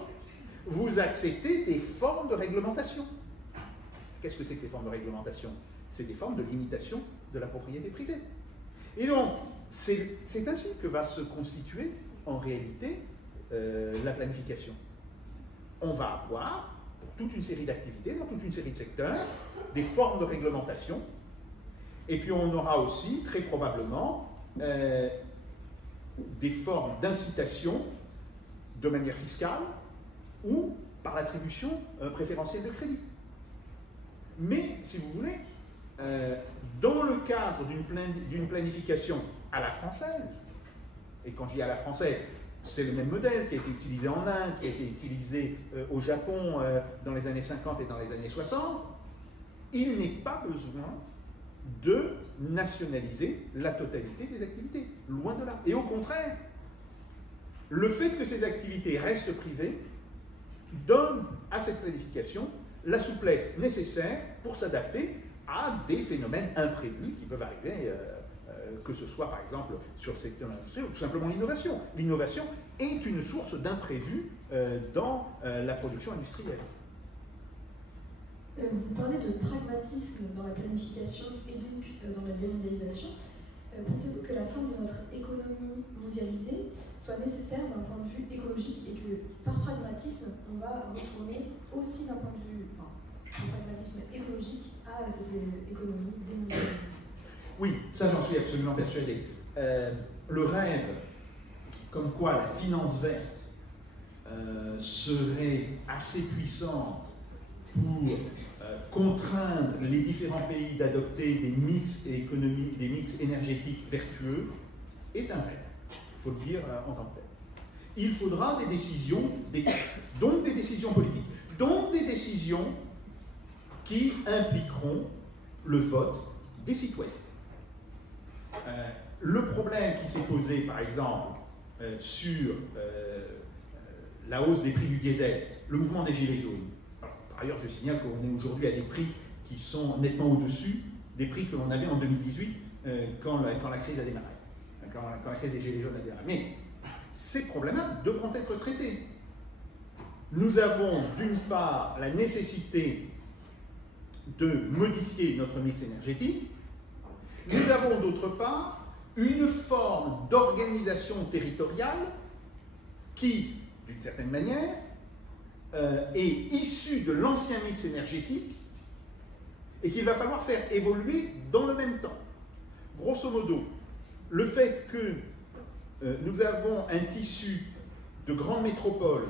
Vous acceptez des formes de réglementation. Qu'est-ce que c'est que les formes de réglementation? C'est des formes de limitation de la propriété privée. Et donc, c'est ainsi que va se constituer, en réalité, la planification. On va avoir, pour toute une série d'activités, dans toute une série de secteurs, des formes de réglementation. Et puis on aura aussi, très probablement, des formes d'incitation de manière fiscale ou par l'attribution préférentielle de crédit. Mais, si vous voulez, dans le cadre d'une planification à la française, et quand je dis à la française, c'est le même modèle qui a été utilisé en Inde, qui a été utilisé au Japon dans les années 50 et dans les années 60, il n'est pas besoin de nationaliser la totalité des activités, loin de là. Et au contraire, le fait que ces activités restent privées donne à cette planification la souplesse nécessaire pour s'adapter à des phénomènes imprévus qui peuvent arriver que ce soit par exemple sur le secteur industriel ou tout simplement l'innovation. L'innovation est une source d'imprévu dans la production industrielle. Vous parlez de pragmatisme dans la planification et donc dans la démondialisation. Pensez-vous que la fin de notre économie mondialisée soit nécessaire d'un point de vue écologique et que par pragmatisme, on va retourner aussi d'un point de vue pragmatisme écologique à cette économie démondialisée? Oui, ça j'en suis absolument persuadé. Le rêve, comme quoi la finance verte serait assez puissante pour contraindre les différents pays d'adopter des mix énergétiques vertueux, est un rêve. Il faut le dire en tant que tel. Il faudra des décisions, donc des décisions politiques, donc des décisions qui impliqueront le vote des citoyens. Le problème qui s'est posé, par exemple, sur la hausse des prix du diesel, le mouvement des Gilets jaunes. Alors, par ailleurs, je signale qu'on est aujourd'hui à des prix qui sont nettement au-dessus des prix que l'on avait en 2018 quand la crise a démarré, quand la crise des Gilets jaunes a démarré. Mais ces problèmes-là devront être traités. Nous avons d'une part la nécessité de modifier notre mix énergétique. Nous avons d'autre part une forme d'organisation territoriale qui, d'une certaine manière, est issue de l'ancien mix énergétique et qu'il va falloir faire évoluer dans le même temps. Grosso modo, le fait que nous avons un tissu de grandes métropoles,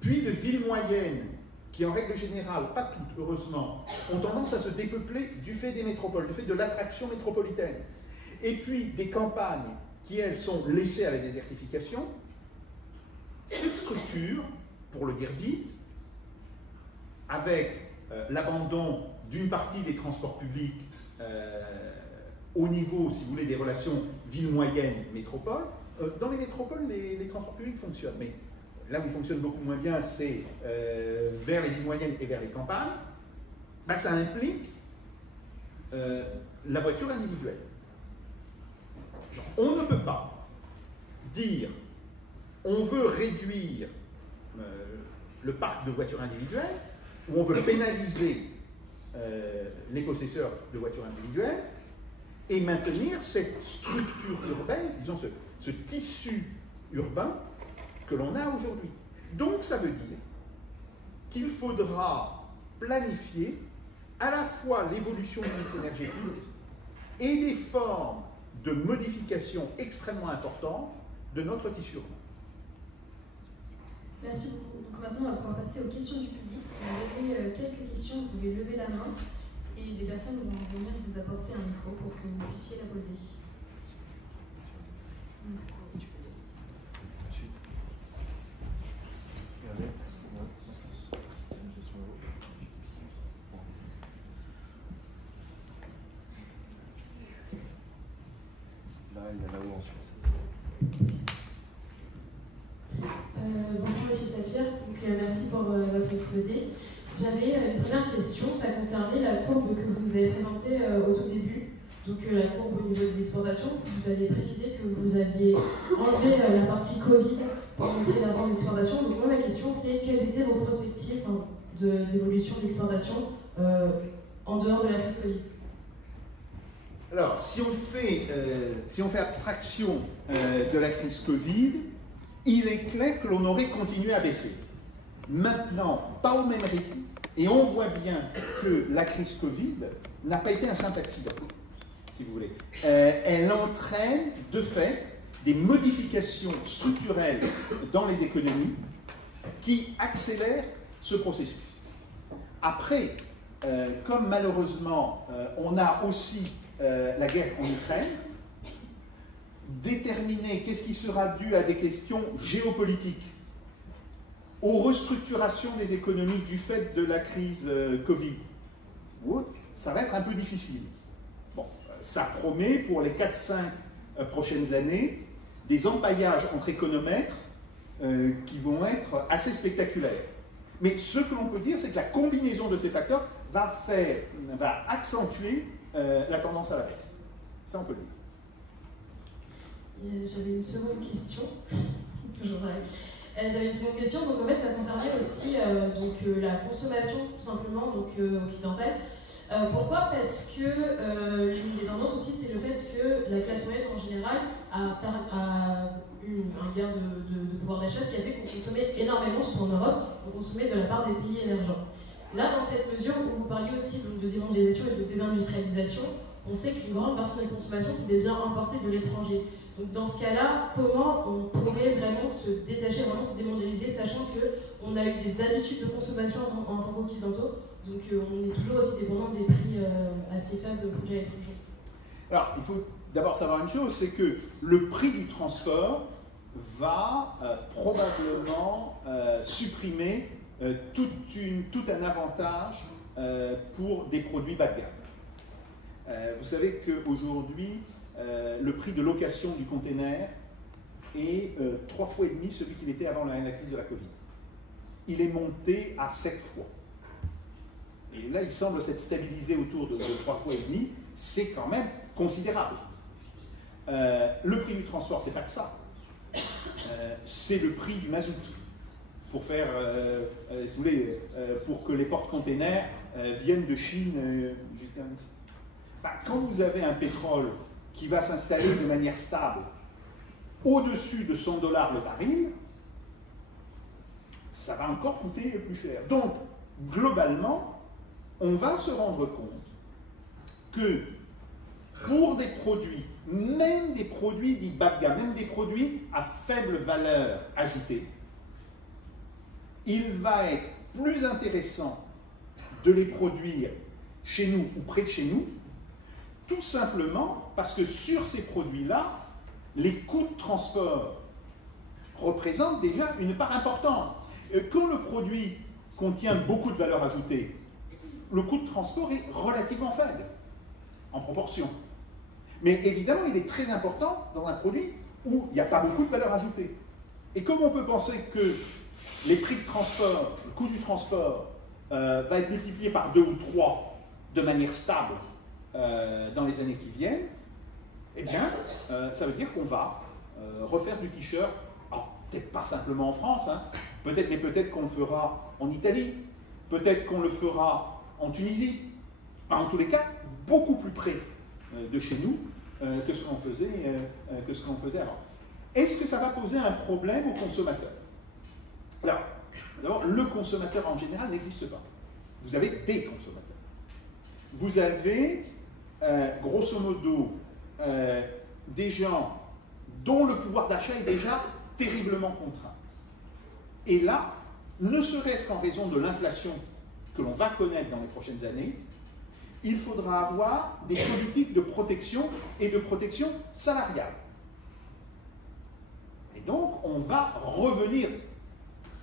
puis de villes moyennes, qui en règle générale, pas toutes heureusement, ont tendance à se dépeupler du fait des métropoles, du fait de l'attraction métropolitaine. Et puis des campagnes qui, elles, sont laissées à la désertification. Cette structure, pour le dire vite, avec l'abandon d'une partie des transports publics au niveau, si vous voulez, des relations ville moyenne, métropole, dans les métropoles, les transports publics fonctionnent. Mais là où ils fonctionnent beaucoup moins bien, c'est vers les villes moyennes et vers les campagnes. Ben, ça implique la voiture individuelle. On ne peut pas dire on veut réduire le parc de voitures individuelles ou on veut pénaliser les possesseurs de voitures individuelles et maintenir cette structure urbaine, disons ce tissu urbain que l'on a aujourd'hui. Donc ça veut dire qu'il faudra planifier à la fois l'évolution du mix énergétique et des formes de modification extrêmement importantes de notre tissu urbain. Merci beaucoup. Donc maintenant, on va pouvoir passer aux questions du public. Si vous avez quelques questions, vous pouvez lever la main et des personnes vont venir vous apporter un micro pour que vous puissiez la poser. Là, il y en a où ensuite? Bonjour Monsieur Sapir, merci pour votre exposé. J'avais une première question, ça concernait la courbe que vous avez présentée au tout début, donc la courbe au niveau des exportations. Vous avez précisé que vous aviez enlevé la partie Covid pour montrer la vente d'exportation. Donc moi ma question c'est quelles étaient vos perspectives d'évolution de l'exportation en dehors de la crise Covid? Alors, si on fait abstraction de la crise Covid, il est clair que l'on aurait continué à baisser. Maintenant, pas au même rythme. Et on voit bien que la crise Covid n'a pas été un simple accident, si vous voulez. Elle entraîne, de fait, des modifications structurelles dans les économies qui accélèrent ce processus. Après, comme malheureusement, on a aussi la guerre en Ukraine, déterminer qu'est-ce qui sera dû à des questions géopolitiques, aux restructurations des économies du fait de la crise Covid, ça va être un peu difficile. Bon, ça promet pour les 4-5 prochaines années des empaillages entre économètres qui vont être assez spectaculaires. Mais ce que l'on peut dire, c'est que la combinaison de ces facteurs va accentuer la tendance à la baisse. Ça, on peut le dire. J'avais une seconde question. J'avais une seconde question, donc en fait ça concernait aussi la consommation tout simplement occidentale. Pourquoi? Parce que l'une des tendances aussi c'est le fait que la classe moyenne en général a eu un gain de pouvoir d'achat, ce qui a fait qu'on consommait énormément, surtout en Europe, on consommait de la part des pays émergents. Là, dans cette mesure où vous parliez aussi de démondialisation et de désindustrialisation, on sait qu'une grande partie de la consommation c'est des biens importés de l'étranger. Donc dans ce cas-là, comment on pourrait vraiment se détacher, vraiment se démondialiser, sachant qu'on a eu des habitudes de consommation en tant qu'occidentaux, donc on est toujours aussi dépendant des prix assez faibles de produits à l'étranger. Alors, il faut d'abord savoir une chose, c'est que le prix du transport va probablement supprimer tout un avantage pour des produits bas de gamme. Vous savez qu'aujourd'hui, le prix de location du container est 3 fois et demi celui qu'il était avant la crise de la Covid. Il est monté à 7 fois. Et là, il semble s'être stabilisé autour de 3 fois et demi. C'est quand même considérable. Le prix du transport, c'est pas que ça. C'est le prix du mazout. Pour faire, si vous voulez, pour que les porte-containers viennent de Chine jusqu'à ici. Quand vous avez un pétrole qui va s'installer de manière stable au-dessus de 100 $ le baril, ça va encore coûter plus cher. Donc, globalement, on va se rendre compte que pour des produits, même des produits dits bas de gamme, même des produits à faible valeur ajoutée, il va être plus intéressant de les produire chez nous ou près de chez nous, tout simplement parce que sur ces produits-là, les coûts de transport représentent déjà une part importante. Quand le produit contient beaucoup de valeur ajoutée, le coût de transport est relativement faible, en proportion. Mais évidemment, il est très important dans un produit où il n'y a pas beaucoup de valeur ajoutée. Et comme on peut penser que les prix de transport, le coût du transport, va être multiplié par 2 ou 3 de manière stable dans les années qui viennent, eh bien, ça veut dire qu'on va refaire du t-shirt, peut-être pas simplement en France, hein, mais peut-être qu'on le fera en Italie, peut-être qu'on le fera en Tunisie, en tous les cas, beaucoup plus près de chez nous que ce qu'on faisait avant. Est-ce que ça va poser un problème aux consommateurs? Alors, d'abord, le consommateur en général n'existe pas. Vous avez des consommateurs. Vous avez, grosso modo, des gens dont le pouvoir d'achat est déjà terriblement contraint. Et là, ne serait-ce qu'en raison de l'inflation que l'on va connaître dans les prochaines années, il faudra avoir des politiques de protection et de protection salariale. Et donc, on va revenir,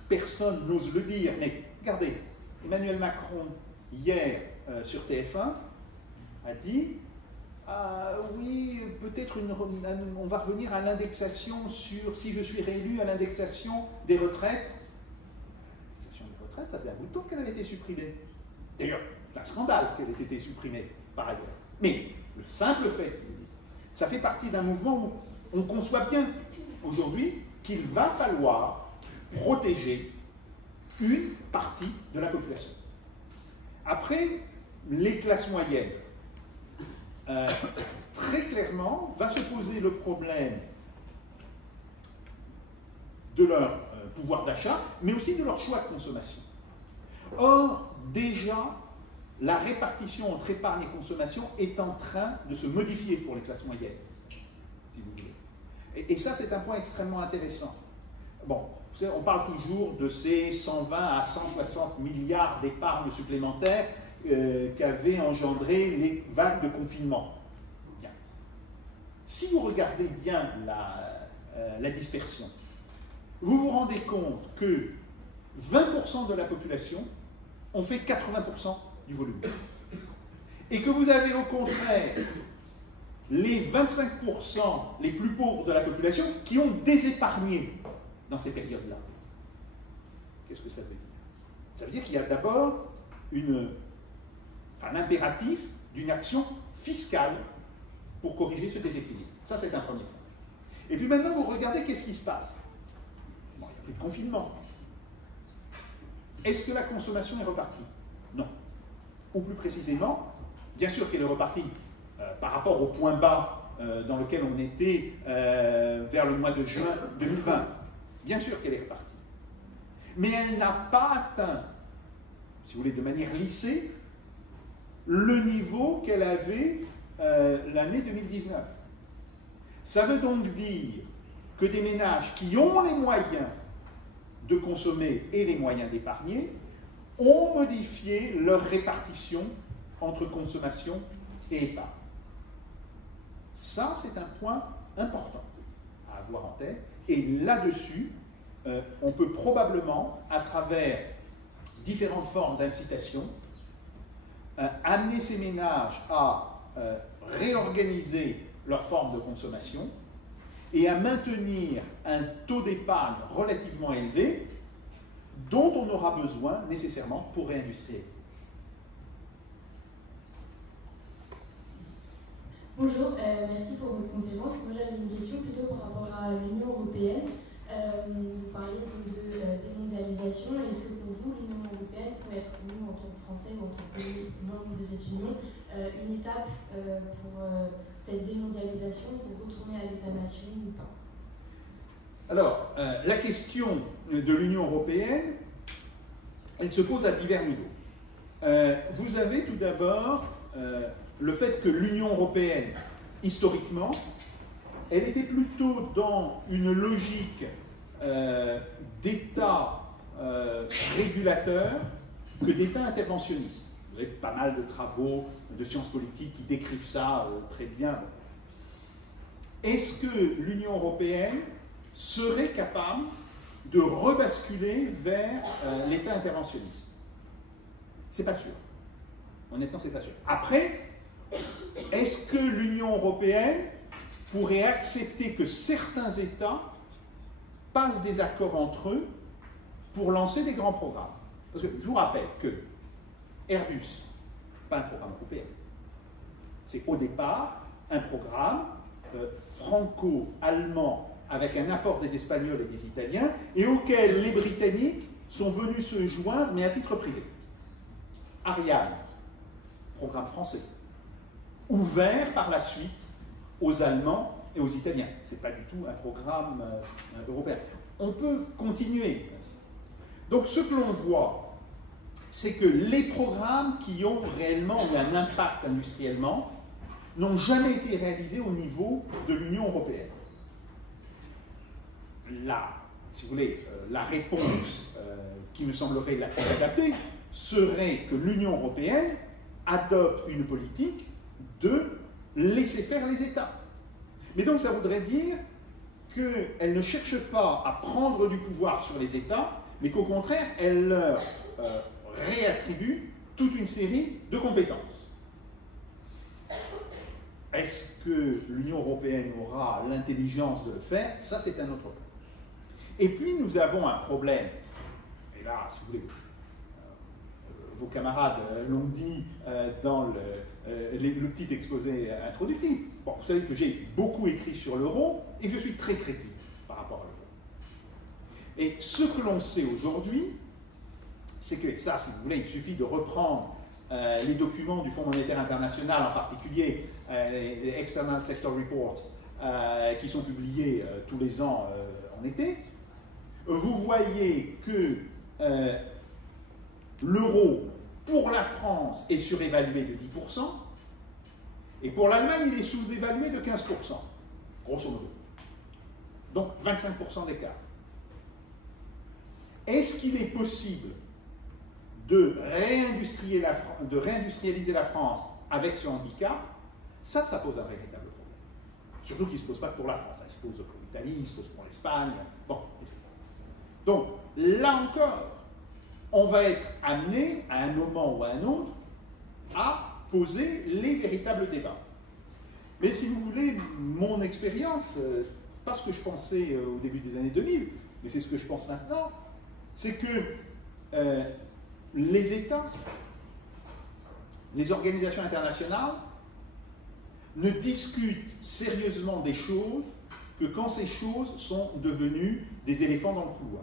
personne n'ose le dire, mais regardez, Emmanuel Macron, hier, sur TF1, a dit oui, peut-être on va revenir à l'indexation sur, si je suis réélu, à l'indexation des retraites. L'indexation des retraites, ça faisait un bout de temps qu'elle avait été supprimée. D'ailleurs, c'est un scandale qu'elle ait été supprimée, par ailleurs. Mais le simple fait, ça fait partie d'un mouvement où on conçoit bien aujourd'hui qu'il va falloir protéger une partie de la population. Après, les classes moyennes, très clairement, va se poser le problème de leur pouvoir d'achat, mais aussi de leur choix de consommation. Or, déjà, la répartition entre épargne et consommation est en train de se modifier pour les classes moyennes, si vous voulez. Et ça, c'est un point extrêmement intéressant. Bon, on parle toujours de ces 120 à 160 milliards d'épargne supplémentaires qu'avaient engendré les vagues de confinement. Bien. Si vous regardez bien la dispersion, vous vous rendez compte que 20% de la population ont fait 80% du volume. Et que vous avez au contraire les 25% les plus pauvres de la population qui ont désépargné dans ces périodes-là. Qu'est-ce que ça veut dire? Ça veut dire qu'il y a d'abord un impératif d'une action fiscale pour corriger ce déséquilibre. Ça, c'est un premier point. Et puis maintenant, vous regardez qu'est-ce qui se passe. Bon, il n'y a plus de confinement. Est-ce que la consommation est repartie? Non. Ou plus précisément, bien sûr qu'elle est repartie par rapport au point bas dans lequel on était vers le mois de juin 2020. Bien sûr qu'elle est repartie. Mais elle n'a pas atteint, si vous voulez, de manière lissée, le niveau qu'elle avait l'année 2019. Ça veut donc dire que des ménages qui ont les moyens de consommer et les moyens d'épargner ont modifié leur répartition entre consommation et épargne. Ça, c'est un point important à avoir en tête. Et là-dessus, on peut probablement, à travers différentes formes d'incitation, amener ces ménages à réorganiser leur forme de consommation et à maintenir un taux d'épargne relativement élevé dont on aura besoin nécessairement pour réindustrialiser. Bonjour, merci pour votre conférence. Moi j'avais une question plutôt par rapport à l'Union européenne. Vous parliez de démondialisation. Est-ce que pour vous, l'Union européenne peut être, nous en tant que Français ou en tant que pays membre de cette union, une étape pour cette démondialisation, pour retourner à l'État-nation ou pas? Alors, la question de l'Union européenne, elle se pose à divers niveaux. Vous avez tout d'abord le fait que l'Union européenne, historiquement, elle était plutôt dans une logique d'État régulateur que d'État interventionniste. Vous avez pas mal de travaux de sciences politiques qui décrivent ça très bien. Est-ce que l'Union européenne serait capable de rebasculer vers l'État interventionniste? C'est pas sûr. Honnêtement, c'est pas sûr. Après, est-ce que l'Union européenne pourrait accepter que certains États passent des accords entre eux pour lancer des grands programmes? Parce que je vous rappelle que Airbus, pas un programme européen, c'est au départ un programme franco-allemand avec un apport des Espagnols et des Italiens et auquel les Britanniques sont venus se joindre, mais à titre privé. Ariane, programme français, ouvert par la suite aux Allemands et aux Italiens. Ce n'est pas du tout un programme européen. On peut continuer. Donc ce que l'on voit, c'est que les programmes qui ont réellement eu un impact industriellement n'ont jamais été réalisés au niveau de l'Union européenne. Là, si vous voulez, la réponse qui me semblerait la plus adaptée serait que l'Union européenne adopte une politique de laisser faire les États. Mais donc ça voudrait dire qu'elle ne cherche pas à prendre du pouvoir sur les États, mais qu'au contraire, elle leur réattribue toute une série de compétences. Est-ce que l'Union européenne aura l'intelligence de le faire? Ça, c'est un autre problème. Et puis, nous avons un problème, et là, si vous voulez, vos camarades l'ont dit dans le petit exposé introductif. Bon, vous savez que j'ai beaucoup écrit sur l'euro et je suis très critique par rapport à l'euro. Et ce que l'on sait aujourd'hui, c'est que ça, si vous voulez, il suffit de reprendre les documents du Fonds monétaire international, en particulier les External Sector Reports, qui sont publiés tous les ans en été. Vous voyez que l'euro, pour la France, est surévalué de 10%, et pour l'Allemagne, il est sous-évalué de 15%, grosso modo. Donc 25% d'écart. Est-ce qu'il est possible de réindustrialiser la France avec ce handicap? Ça pose un véritable problème. Surtout qu'il ne se pose pas pour la France, il se pose pour l'Italie, il se pose pour l'Espagne, bon, etc. Donc, là encore, on va être amené, à un moment ou à un autre, à poser les véritables débats. Mais si vous voulez, mon expérience, pas ce que je pensais au début des années 2000, mais c'est ce que je pense maintenant, c'est que les États, les organisations internationales ne discutent sérieusement des choses que quand ces choses sont devenues des éléphants dans le couloir.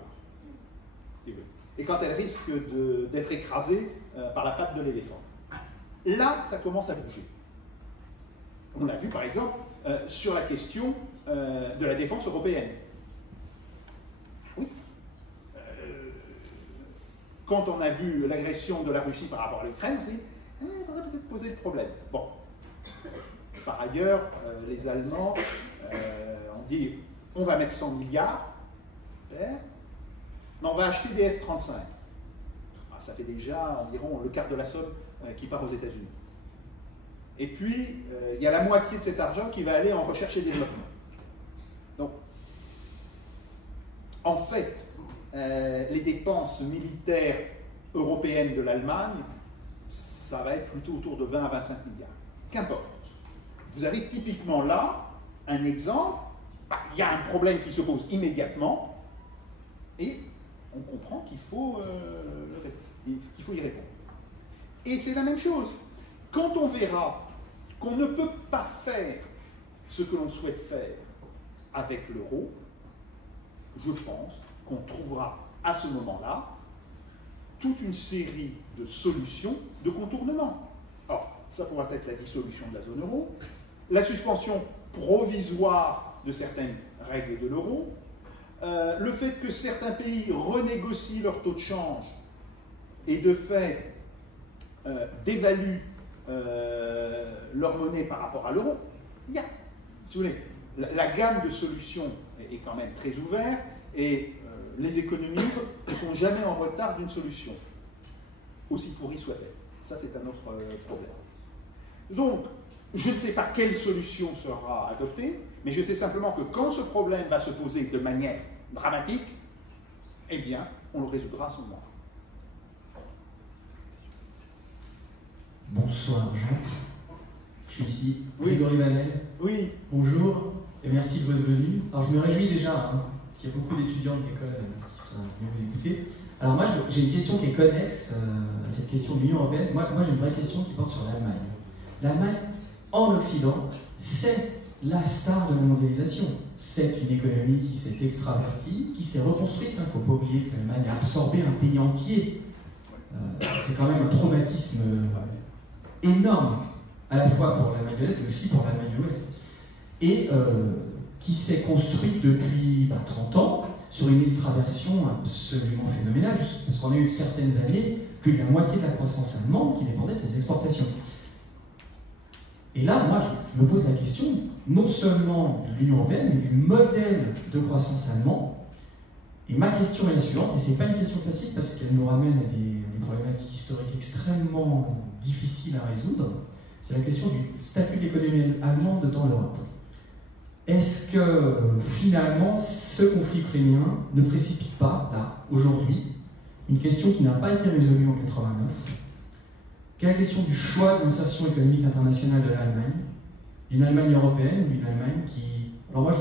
Et quand elles risquent d'être écrasées par la patte de l'éléphant. Là, ça commence à bouger. On l'a vu par exemple sur la question de la défense européenne. Oui. Quand on a vu l'agression de la Russie par rapport à l'Ukraine, on s'est dit, il faudrait peut-être poser le problème. Bon. Par ailleurs, les Allemands ont dit, on va mettre 100 milliards, mais on va acheter des F-35. Ça fait déjà environ le quart de la somme qui part aux États-Unis. Et puis, il y a la moitié de cet argent qui va aller en recherche et développement. Donc, en fait, les dépenses militaires européennes de l'Allemagne, ça va être plutôt autour de 20 à 25 milliards. Qu'importe. Vous avez typiquement là un exemple. Il y a un problème qui se pose immédiatement et on comprend qu'il faut y répondre. Et c'est la même chose. Quand on verra qu'on ne peut pas faire ce que l'on souhaite faire avec l'euro, je pense qu'on trouvera à ce moment-là toute une série de solutions de contournement. Or, ça pourra être la dissolution de la zone euro, la suspension provisoire de certaines règles de l'euro, le fait que certains pays renégocient leur taux de change et de fait dévaluent leur monnaie par rapport à l'euro. Il y a, si vous voulez, la gamme de solutions est quand même très ouverte et les économistes ne sont jamais en retard d'une solution, aussi pourrie soit-elle. Ça, c'est un autre problème. Donc, je ne sais pas quelle solution sera adoptée, mais je sais simplement que quand ce problème va se poser de manière dramatique, eh bien, on le résoudra à ce moment-là. Bonsoir Jacques, je suis ici, Oui. Grégory Vanel. Oui. Bonjour et merci de votre venue. Alors je me réjouis déjà qu'il y a beaucoup d'étudiants de l'école qui sont venus vous écouter. Alors moi j'ai une question qui est connexe à cette question de l'Union européenne. Moi j'ai une vraie question qui porte sur l'Allemagne. L'Allemagne, en Occident, c'est la star de la mondialisation. C'est une économie qui s'est extravertie, qui s'est reconstruite. Il ne faut pas oublier que l'Allemagne a absorbé un pays entier. C'est quand même un traumatisme énorme, à la fois pour l'Allemagne de l'Est, mais aussi pour l'Allemagne de l'Ouest. Et qui s'est construite depuis 30 ans sur une extraversion absolument phénoménale, parce qu'on a eu certaines années, plus de la moitié de la croissance allemande qui dépendait de ses exportations. Et là, moi, je me pose la question, non seulement de l'Union européenne, mais du modèle de croissance allemand. Et ma question est la suivante, et ce n'est pas une question facile parce qu'elle nous ramène à des problématiques historiques extrêmement difficiles à résoudre. C'est la question du statut de l'économie allemande dans l'Europe. Est-ce que finalement ce conflit ukrainien ne précipite pas, là, aujourd'hui, une question qui n'a pas été résolue en 1989, qui est la question du choix de l'insertion économique internationale de l'Allemagne, d'une Allemagne européenne, d'une Allemagne qui... Alors moi,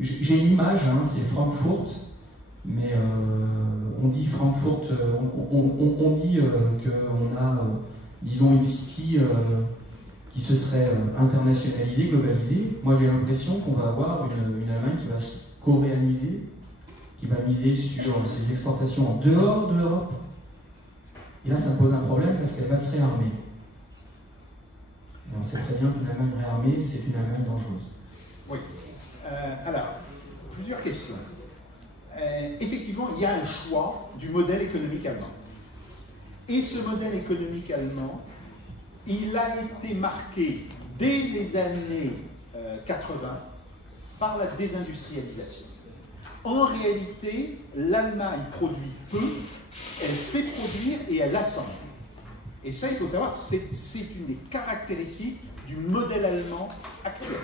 j'ai une image, c'est Francfort, mais on dit Francfort, on dit qu'on a, disons, une city qui se serait internationalisée, globalisée. Moi, j'ai l'impression qu'on va avoir une Allemagne qui va se coréaniser, qui va miser sur ses exportations en dehors de l'Europe. Et là, ça me pose un problème parce qu'elle va se réarmer. Et on sait très bien qu'une Allemagne réarmée, c'est une Allemagne dangereuse. Oui. Alors, plusieurs questions. Effectivement, il y a un choix du modèle économique allemand. Et ce modèle économique allemand, il a été marqué dès les années 80 par la désindustrialisation. En réalité, l'Allemagne produit peu, elle fait produire et elle assemble. Et ça, il faut savoir, c'est une des caractéristiques du modèle allemand actuel.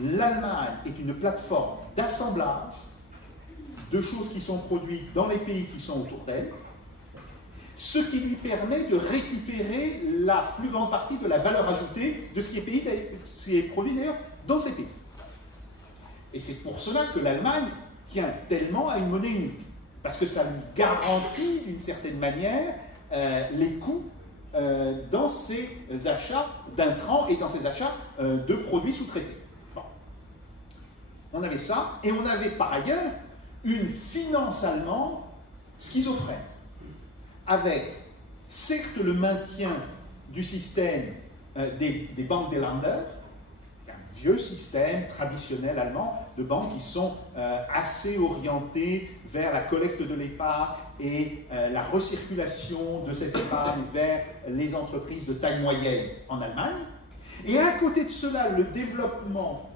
L'Allemagne est une plateforme d'assemblage de choses qui sont produites dans les pays qui sont autour d'elle, ce qui lui permet de récupérer la plus grande partie de la valeur ajoutée de ce qui est produit d'ailleurs dans ces pays. Et c'est pour cela que l'Allemagne tient tellement à une monnaie unique, parce que ça lui garantit d'une certaine manière les coûts dans ses achats d'intrants et dans ses achats de produits sous-traités. Bon. On avait ça, et on avait par ailleurs une finance allemande schizophrène, avec certes le maintien du système des banques des Länder, un vieux système traditionnel allemand de banques qui sont assez orientées vers la collecte de l'épargne et la recirculation de cette épargne vers les entreprises de taille moyenne en Allemagne. Et à côté de cela, le développement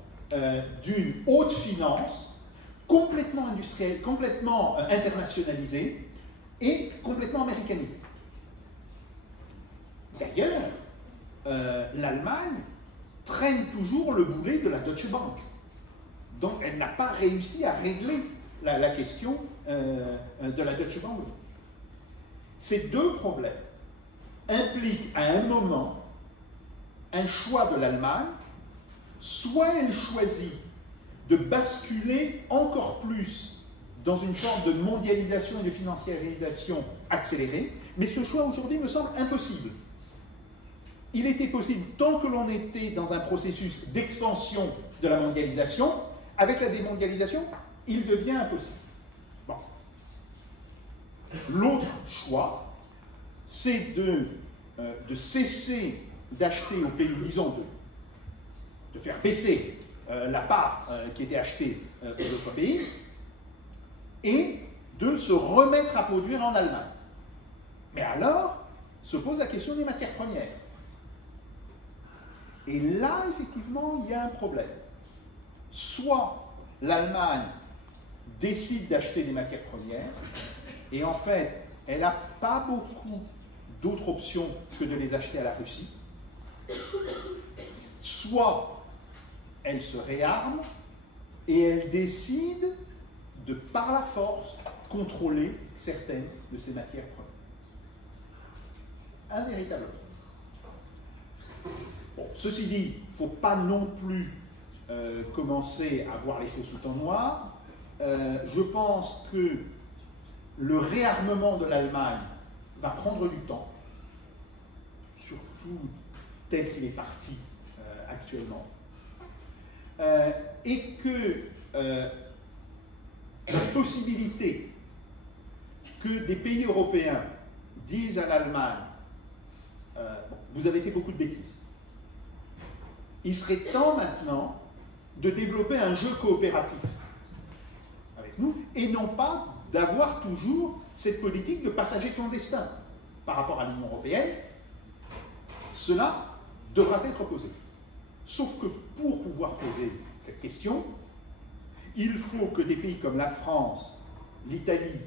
d'une haute finance complètement industrielle, complètement internationalisée et complètement américanisée. D'ailleurs, l'Allemagne traîne toujours le boulet de la Deutsche Bank. Donc elle n'a pas réussi à régler la question de la Deutsche Bank. Ces deux problèmes impliquent à un moment un choix de l'Allemagne, soit elle choisit de basculer encore plus dans une forme de mondialisation et de financiarisation accélérée, mais ce choix aujourd'hui me semble impossible. Il était possible tant que l'on était dans un processus d'expansion de la mondialisation. Avec la démondialisation, il devient impossible. Bon. L'autre choix, c'est de cesser d'acheter au pays, disons, de faire baisser la part qui était achetée aux autres pays, et de se remettre à produire en Allemagne. Mais alors, se pose la question des matières premières. Et là, effectivement, il y a un problème. Soit l'Allemagne décide d'acheter des matières premières, et en fait, elle n'a pas beaucoup d'autres options que de les acheter à la Russie. Soit elle se réarme et elle décide de, par la force, contrôler certaines de ces matières premières. Un véritable problème. Bon, ceci dit, il ne faut pas non plus commencer à voir les choses tout en noir. Je pense que le réarmement de l'Allemagne va prendre du temps, surtout tel qu'il est parti actuellement, et que la possibilité que des pays européens disent à l'Allemagne vous avez fait beaucoup de bêtises. Il serait temps maintenant de développer un jeu coopératif avec nous et non pas d'avoir toujours cette politique de passagers clandestins par rapport à l'Union européenne. Cela devra être posé. Sauf que pour pouvoir poser cette question, il faut que des pays comme la France, l'Italie,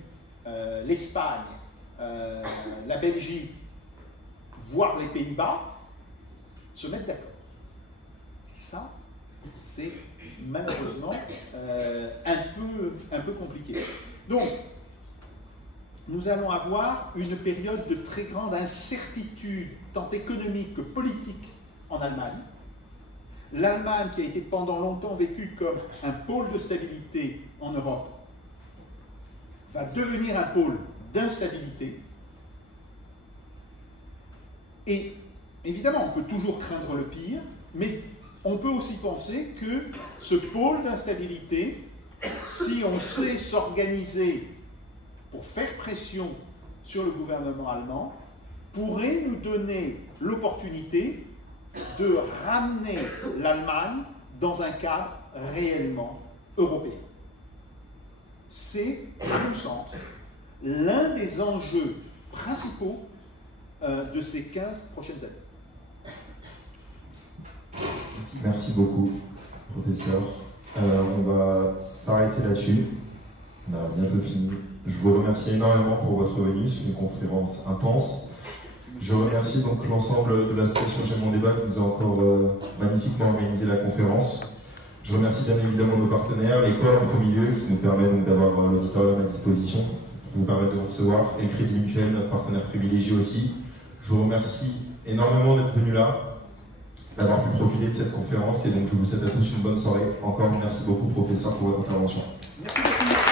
l'Espagne, la Belgique, voire les Pays-Bas, se mettent d'accord. Ça, c'est malheureusement un peu compliqué. Donc, nous allons avoir une période de très grande incertitude, tant économique que politique, en Allemagne. L'Allemagne, qui a été pendant longtemps vécue comme un pôle de stabilité en Europe, va devenir un pôle d'instabilité. Et évidemment, on peut toujours craindre le pire, mais on peut aussi penser que ce pôle d'instabilité, si on sait s'organiser pour faire pression sur le gouvernement allemand, pourrait nous donner l'opportunité de ramener l'Allemagne dans un cadre réellement européen. C'est, à mon sens, l'un des enjeux principaux de ces 15 prochaines années. Merci beaucoup, professeur. On va s'arrêter là-dessus. On a bientôt fini. Je vous remercie énormément pour votre venue. C'est une conférence intense. Je remercie donc l'ensemble de l'association J'aime mon débat qui nous a encore magnifiquement organisé la conférence. Je remercie bien évidemment nos partenaires, l'école en premier lieu, qui nous permet donc d'avoir l'auditorium à disposition, qui nous permet de vous recevoir, et le Crédit Mutuel, notre partenaire privilégié aussi. Je vous remercie énormément d'être venu là, d'avoir pu profiter de cette conférence, et donc je vous souhaite à tous une bonne soirée. Encore merci beaucoup, professeur, pour votre intervention. Merci beaucoup.